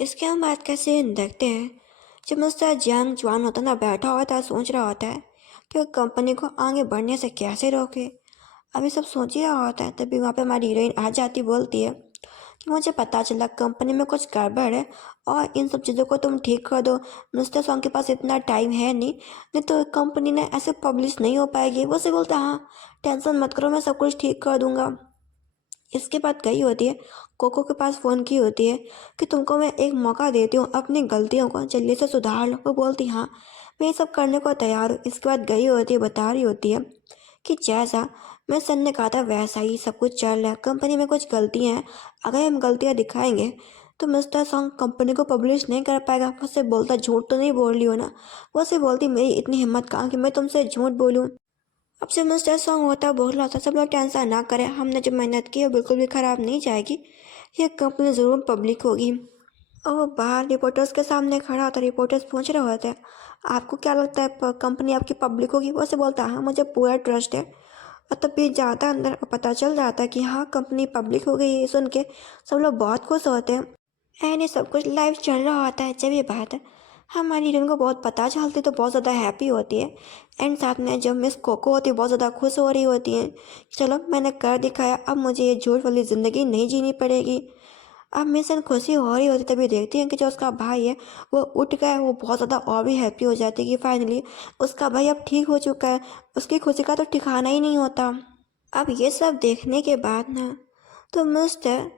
इसके हम बात कैसे देखते हैं जब मिस्टर जियांग जुआन होता ना बैठा होता है सोच रहा होता है कि वो कंपनी को आगे बढ़ने से कैसे रोके। अभी सब सोच ही रहा होता है तभी वहाँ पे हमारी हीरोइन आ जाती बोलती है कि मुझे पता चला कंपनी में कुछ गड़बड़ है और इन सब चीज़ों को तुम ठीक कर दो। मिस्टर सॉन्ग के पास इतना टाइम है नहीं तो कंपनी ने ऐसे पब्लिश नहीं हो पाएगी। वो से बोलता हाँ टेंशन मत करो मैं सब कुछ ठीक कर दूंगा। इसके बाद गई होती है कोको के पास फ़ोन की होती है कि तुमको मैं एक मौका देती हूँ अपनी गलतियों को जल्दी से सुधार लो। वो बोलती हाँ मैं ये सब करने को तैयार हूँ। इसके बाद गई होती है बता रही होती है कि जैसा मैं सर ने कहा था वैसा ही सब कुछ चल रहा है, कंपनी में कुछ गलतियाँ हैं, अगर हम गलतियाँ दिखाएंगे तो मिस्टर सॉन्ग कंपनी को पब्लिश नहीं कर पाएगा। वो से बोलता झूठ तो नहीं बोल रही हो ना। वो से बोलती मेरी इतनी हिम्मत कहाँ कि मैं तुमसे झूठ बोलूँ। अब से मिस्टर सॉन्ग होता बोल रहा था सब लोग टेंशन ना करें, हमने जो मेहनत की है बिल्कुल भी ख़राब नहीं जाएगी, ये कंपनी ज़रूर पब्लिक होगी। और वो बाहर रिपोर्टर्स के सामने खड़ा होता, रिपोर्टर्स पूछ रहे होते हैं आपको क्या लगता है कंपनी आपकी पब्लिक होगी। वो से बोलता हाँ मुझे पूरा ट्रस्ट है। और तब भी जाता अंदर और पता चल जाता है कि हाँ कंपनी पब्लिक हो गई। ये सुन के सब लोग बहुत खुश होते हैं एंड ये सब कुछ लाइव चल रहा होता है। जब ये बात है हमारी हीरोइन को बहुत पता चलती तो बहुत ज़्यादा हैप्पी होती है एंड साथ में जब मिस कोको होती है बहुत ज़्यादा खुश हो रही होती है चलो मैंने कर दिखाया, अब मुझे ये झूठ वाली ज़िंदगी नहीं जीनी पड़ेगी। अब मिशन खुशी हो रही होती तभी देखती है कि जो उसका भाई है वो उठ गया है। वो बहुत ज़्यादा और भी हैप्पी हो जाती है कि फाइनली उसका भाई अब ठीक हो चुका है। उसकी खुशी का तो ठिकाना ही नहीं होता। अब ये सब देखने के बाद ना तो मिस्टर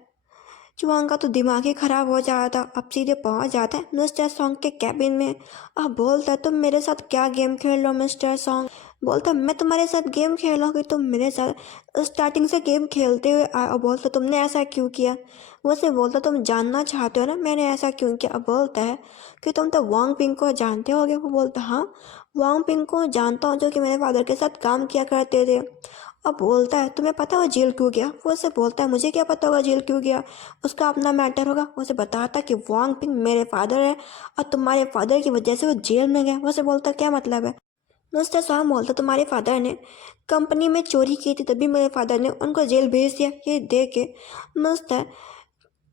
चुआंग का तो दिमाग ही खराब हो जाता। अब सीधे पहुंच जाता है मिस्टर सॉन्ग के कैबिन में। अब बोलता है तुम मेरे साथ क्या गेम खेल लो मिस्टर सॉन्ग। बोलता मैं तुम्हारे साथ गेम खेलूंगी, तुम मेरे साथ स्टार्टिंग से गेम खेलते हुए आए। और बोलता तुमने ऐसा क्यों किया। वो से बोलता तुम जानना चाहते हो ना मैंने ऐसा क्यों किया। अब बोलता है कि तुम तो वांग पिंग को जानते होगे। वो बोलता हाँ वांग पिंग को जानता हूँ जो कि मेरे फादर के साथ काम किया करते थे। अब बोलता है तुम्हें पता है वो जेल क्यों गया? वो उसे बोलता है मुझे क्या पता होगा जेल क्यों गया, उसका अपना मैटर होगा। वो उसे बताता कि वांग पिंग मेरे फादर है और तुम्हारे फादर की वजह से वो जेल में गए। वो उसे बोलता क्या मतलब है? मिस्टर स्वाम बोलता तुम्हारे फादर ने कंपनी में चोरी की थी तभी मेरे फादर ने उनको जेल भेज दिया। ये देख के मिस्टर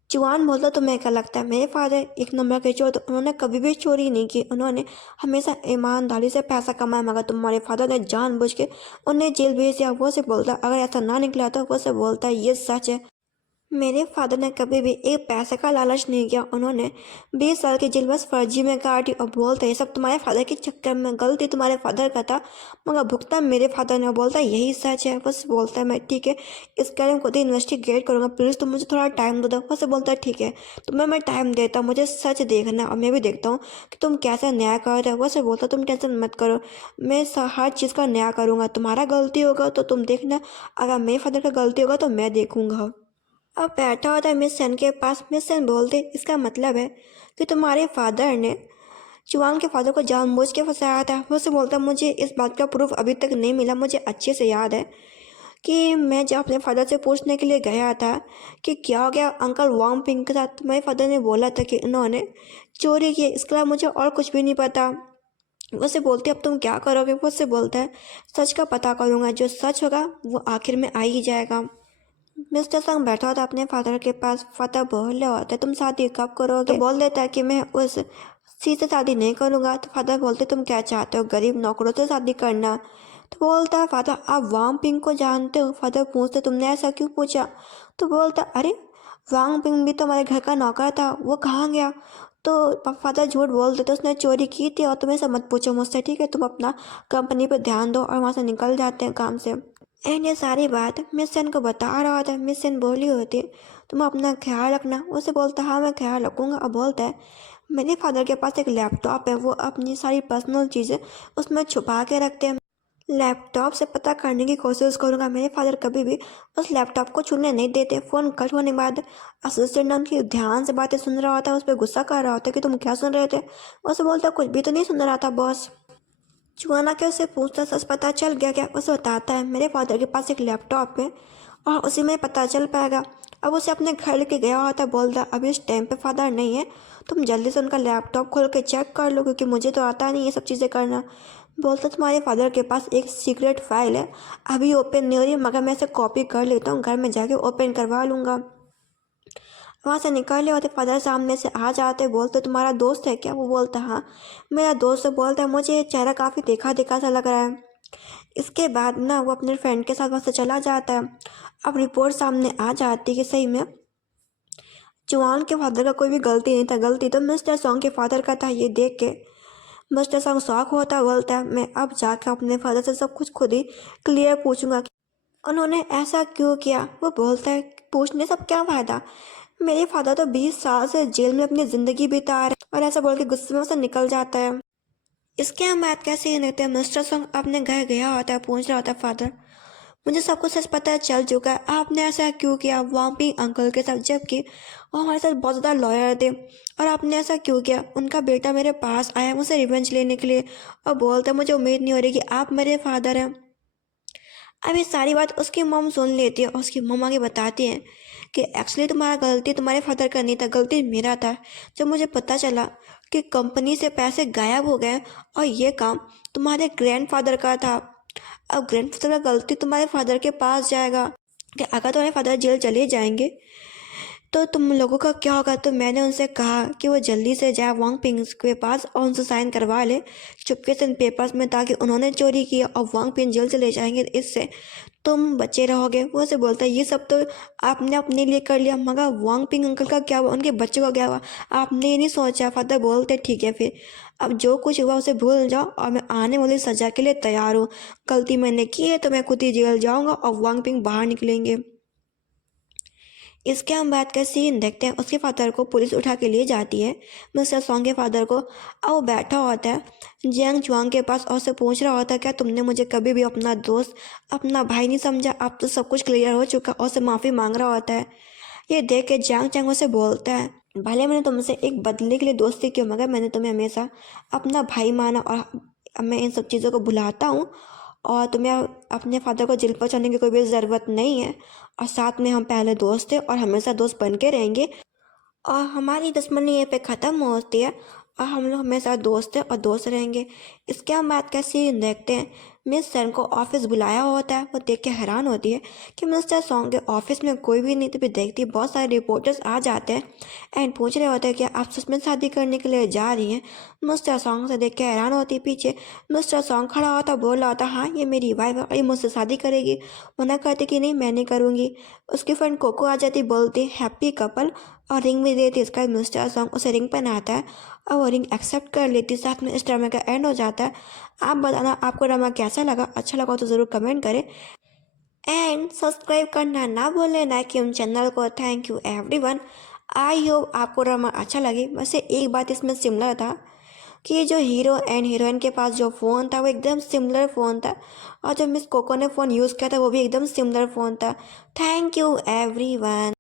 जुआन बोलता तुम्हें क्या लगता है मेरे फादर एक नंबर के चोर? तो उन्होंने कभी भी चोरी नहीं की, उन्होंने हमेशा ईमानदारी से पैसा कमाया, मगर तुम्हारे फादर ने जानबूझ के उन्हें जेल भेज दिया। वो से बोलता अगर ऐसा ना निकला तो वो से बोलता है ये सच है, मेरे फादर ने कभी भी एक पैसे का लालच नहीं किया, उन्होंने 20 साल की जेल बस फर्जी में काटी। और बोलते ये सब तुम्हारे फादर के चक्कर में, गलती तुम्हारे फादर का था मगर भुगतान मेरे फादर ने। बोलता है यही सच है। बस बोलता है मैं ठीक है इसके बारे में खुद ही इन्वेस्टिगेट करूंगा, प्लीज़ तुम मुझे थोड़ा टाइम दो। बस बोलता है ठीक है तुम्हें मैं टाइम देता हूँ, मुझे सच देखना है और मैं भी देखता हूँ कि तुम कैसे न्याय कर रहे हो। वैसे बोलता तुम टेंशन मत करो, मैं हर चीज़ का न्याय करूँगा, तुम्हारा गलती होगा तो तुम देखना, अगर मेरे फादर का गलती होगा तो मैं देखूंगा। अब बैठा होता है मिस सेन के पास। मिस सेन बोलते इसका मतलब है कि तुम्हारे फादर ने चुआंग के फादर को जानबूझ के फंसाया था। वो से बोलता मुझे इस बात का प्रूफ अभी तक नहीं मिला, मुझे अच्छे से याद है कि मैं जब अपने फादर से पूछने के लिए गया था कि क्या हो गया अंकल वांग पिंग के साथ, तो मेरे फादर ने बोला था कि उन्होंने चोरी की, इसके अलावा मुझे और कुछ भी नहीं पता। वो से बोलती अब तुम क्या करोगे? वो से बोलता है सच का पता करूंगा, जो सच होगा वो आखिर में आ ही जाएगा। मिस्टर संग बैठा होता अपने फादर के पास। फादर बोल रहे होते तुम शादी कब करोगे? तो बोल देता है कि मैं उस सी से शादी नहीं करूँगा। तो फादर बोलते तुम क्या चाहते हो, गरीब नौकरों से शादी करना? तो बोलता है फादर आप वांग पिंग को जानते हो? फादर पूछते तुमने ऐसा क्यों पूछा? तो बोलता अरे वांग पिंग भी तो हमारे घर का नौकर था, वो कहाँ गया? तो फादर झूठ बोल देते उसने चोरी की थी और तुम्हें सब मत पूछो मुझसे, ठीक है? तुम अपना कंपनी पर ध्यान दो। और वहाँ से निकल जाते हैं काम से। एंड ये सारी बात मिस सेन को बता रहा था। मिस सेन बोली होती तुम अपना ख्याल रखना। उसे बोलता हाँ मैं ख्याल रखूँगा। अब बोलता है मेरे फादर के पास एक लैपटॉप है, वो अपनी सारी पर्सनल चीज़ें उसमें छुपा के रखते हैं। लैपटॉप से पता करने की कोशिश करूँगा। मेरे फादर कभी भी उस लैपटॉप को छूने नहीं देते। फ़ोन कट होने के बाद असिस्टेंट उनकी ध्यान से बातें सुन रहा होता है, उस पर गुस्सा कर रहा होता है कि तुम क्या सुन रहे थे? उसे बोलता कुछ भी तो नहीं सुन रहा था बॉस। जुआना के उससे पूछता सच पता चल गया क्या? उसे बताता है मेरे फादर के पास एक लैपटॉप है और उसी में पता चल पाएगा। अब उसे अपने घर लेके गया होता, बोलता अभी इस टाइम पे फादर नहीं है, तुम जल्दी से उनका लैपटॉप खोल के चेक कर लो क्योंकि मुझे तो आता नहीं ये सब चीज़ें करना। बोलता तुम्हारे फादर के पास एक सीक्रेट फाइल है, अभी ओपन नहीं हो रही, मगर मैं इसे कॉपी कर लेता हूँ, घर में जाके ओपन करवा लूँगा। वहाँ से निकले होते फादर सामने से आ जाते। बोलते तुम्हारा दोस्त है क्या? वो बोलता हाँ मेरा दोस्त है। बोलता है मुझे ये चेहरा काफ़ी देखा देखा सा लग रहा है। इसके बाद ना वो अपने फ्रेंड के साथ वहाँ से चला जाता है। अब रिपोर्ट सामने आ जाती है कि सही में जुआन के फादर का कोई भी गलती नहीं था, गलती तो मिस्टर सॉन्ग के फादर का था। ये देख के मिस्टर सॉन्ग शॉक होता है। बोलता है मैं अब जाकर अपने फादर से सब कुछ खुद ही क्लियर पूछूंगा कि उन्होंने ऐसा क्यों किया। वो बोलता है पूछने सब क्या फ़ायदा, मेरे फादर तो 20 साल से जेल में अपनी ज़िंदगी बिता रहे हैं। और ऐसा बोल के गुस्से में से निकल जाता है। इसके हम बात कैसे ही नहीं, मिस्टर सॉन्ग अपने घर गया होता है, पूछ रहा होता है फादर मुझे सब कुछ सच पता चल चुका है, आपने ऐसा क्यों किया वाम्पी अंकल के साथ, जबकि वो हमारे साथ बहुत ज़्यादा लॉयर थे, और आपने ऐसा क्यों किया? उनका बेटा मेरे पास आया मुझसे रिवेंज लेने के लिए और बोलता मुझे उम्मीद नहीं हो रही कि आप मेरे फादर हैं। अब ये सारी बात उसकी मम सुन लेती है और उसकी मम आगे बताती हैं कि एक्चुअली तुम्हारा गलती तुम्हारे फादर का नहीं था, गलती मेरा था। जब मुझे पता चला कि कंपनी से पैसे गायब हो गए और ये काम तुम्हारे ग्रैंडफादर का था, अब ग्रैंडफादर का गलती तुम्हारे फादर के पास जाएगा कि अगर तुम्हारे फादर जेल चले जाएंगे तो तुम लोगों का क्या होगा? तो मैंने उनसे कहा कि वो जल्दी से जाए वांग पिंग के पास और उनसे साइन करवा ले चुपके से इन पेपर्स में, ताकि उन्होंने चोरी की और वांग पिंग जेल चले जाएंगे, इससे तुम बचे रहोगे। वो से बोलता है ये सब तो आपने अपने लिए कर लिया, मगर वांग पिंग अंकल का क्या हुआ, उनके बच्चों का क्या हुआ, आपने ये नहीं सोचा? फादर बोलते ठीक है फिर अब जो कुछ हुआ उसे भूल जाओ और मैं आने वाली सज़ा के लिए तैयार हूँ। गलती मैंने की है तो मैं खुद ही जेल जाऊँगा और वांग पिंग बाहर निकलेंगे। इसके हम बात का सीन देखते हैं। उसके फादर को पुलिस उठा के ले जाती है, मिस्टर सॉन्ग के फादर को, और वो बैठा होता है जियांग जुआंग के पास और उसे पूछ रहा होता है क्या तुमने मुझे कभी भी अपना दोस्त अपना भाई नहीं समझा? अब तो सब कुछ क्लियर हो चुका, और उसे माफ़ी मांग रहा होता है। ये देख के जियांग चैंग उसे बोलता है भले मैंने तुमसे एक बदले के लिए दोस्ती की, मगर मैंने तुम्हें हमेशा अपना भाई माना और अब मैं इन सब चीज़ों को भुलाता हूँ और तुम्हें अपने फादर को जेल पहुंचाने की कोई भी ज़रूरत नहीं है। और साथ में हम पहले दोस्त थे और हमेशा दोस्त बन के रहेंगे। और हमारी दुश्मनी यहीं पे ख़त्म होती है और हम लोग हमेशा दोस्त हैं और दोस्त रहेंगे। इसके हम बात का सीन देखते हैं। मिस सर को ऑफिस बुलाया होता है। वो देख के हैरान होती है कि मिस्टर सॉन्ग के ऑफिस में कोई भी नहीं। तभी देखती है बहुत सारे रिपोर्टर्स आ जाते हैं एंड पूछ रहे होते हैं कि आप सच में शादी करने के लिए जा रही हैं। मिस्टर सॉन्ग से देख के हैरान होती है। पीछे मिस्टर सॉन्ग खड़ा होता, बोल रहा होता, हाँ ये मेरी वाइफ है और ये मुझसे शादी करेगी। मना करती कि नहीं मैं नहीं करूँगी। उसकी फ्रेंड कोको आ जाती, बोलती हैप्पी कपल और रिंग भी देती। इसका मिस्टर सॉन्ग उसे रिंग पहनाता है और वो रिंग एक्सेप्ट कर लेती। साथ में इस ड्रामा का एंड हो जाता है। आप बताना आपको ड्रामा कैसा लगा। अच्छा लगा तो ज़रूर कमेंट करें एंड सब्सक्राइब करना ना भूलें ना कि हम चैनल को। Thank you everyone. I hope आपको ड्रामा अच्छा लगे। वैसे एक बात इसमें सिमिलर था कि जो हीरो एंड हीरोइन के पास जो फ़ोन था वो एकदम सिमिलर फ़ोन था और जो मिस कोको ने फ़ोन यूज़ किया था वो भी एकदम सिमिलर फ़ोन था। Thank you everyone.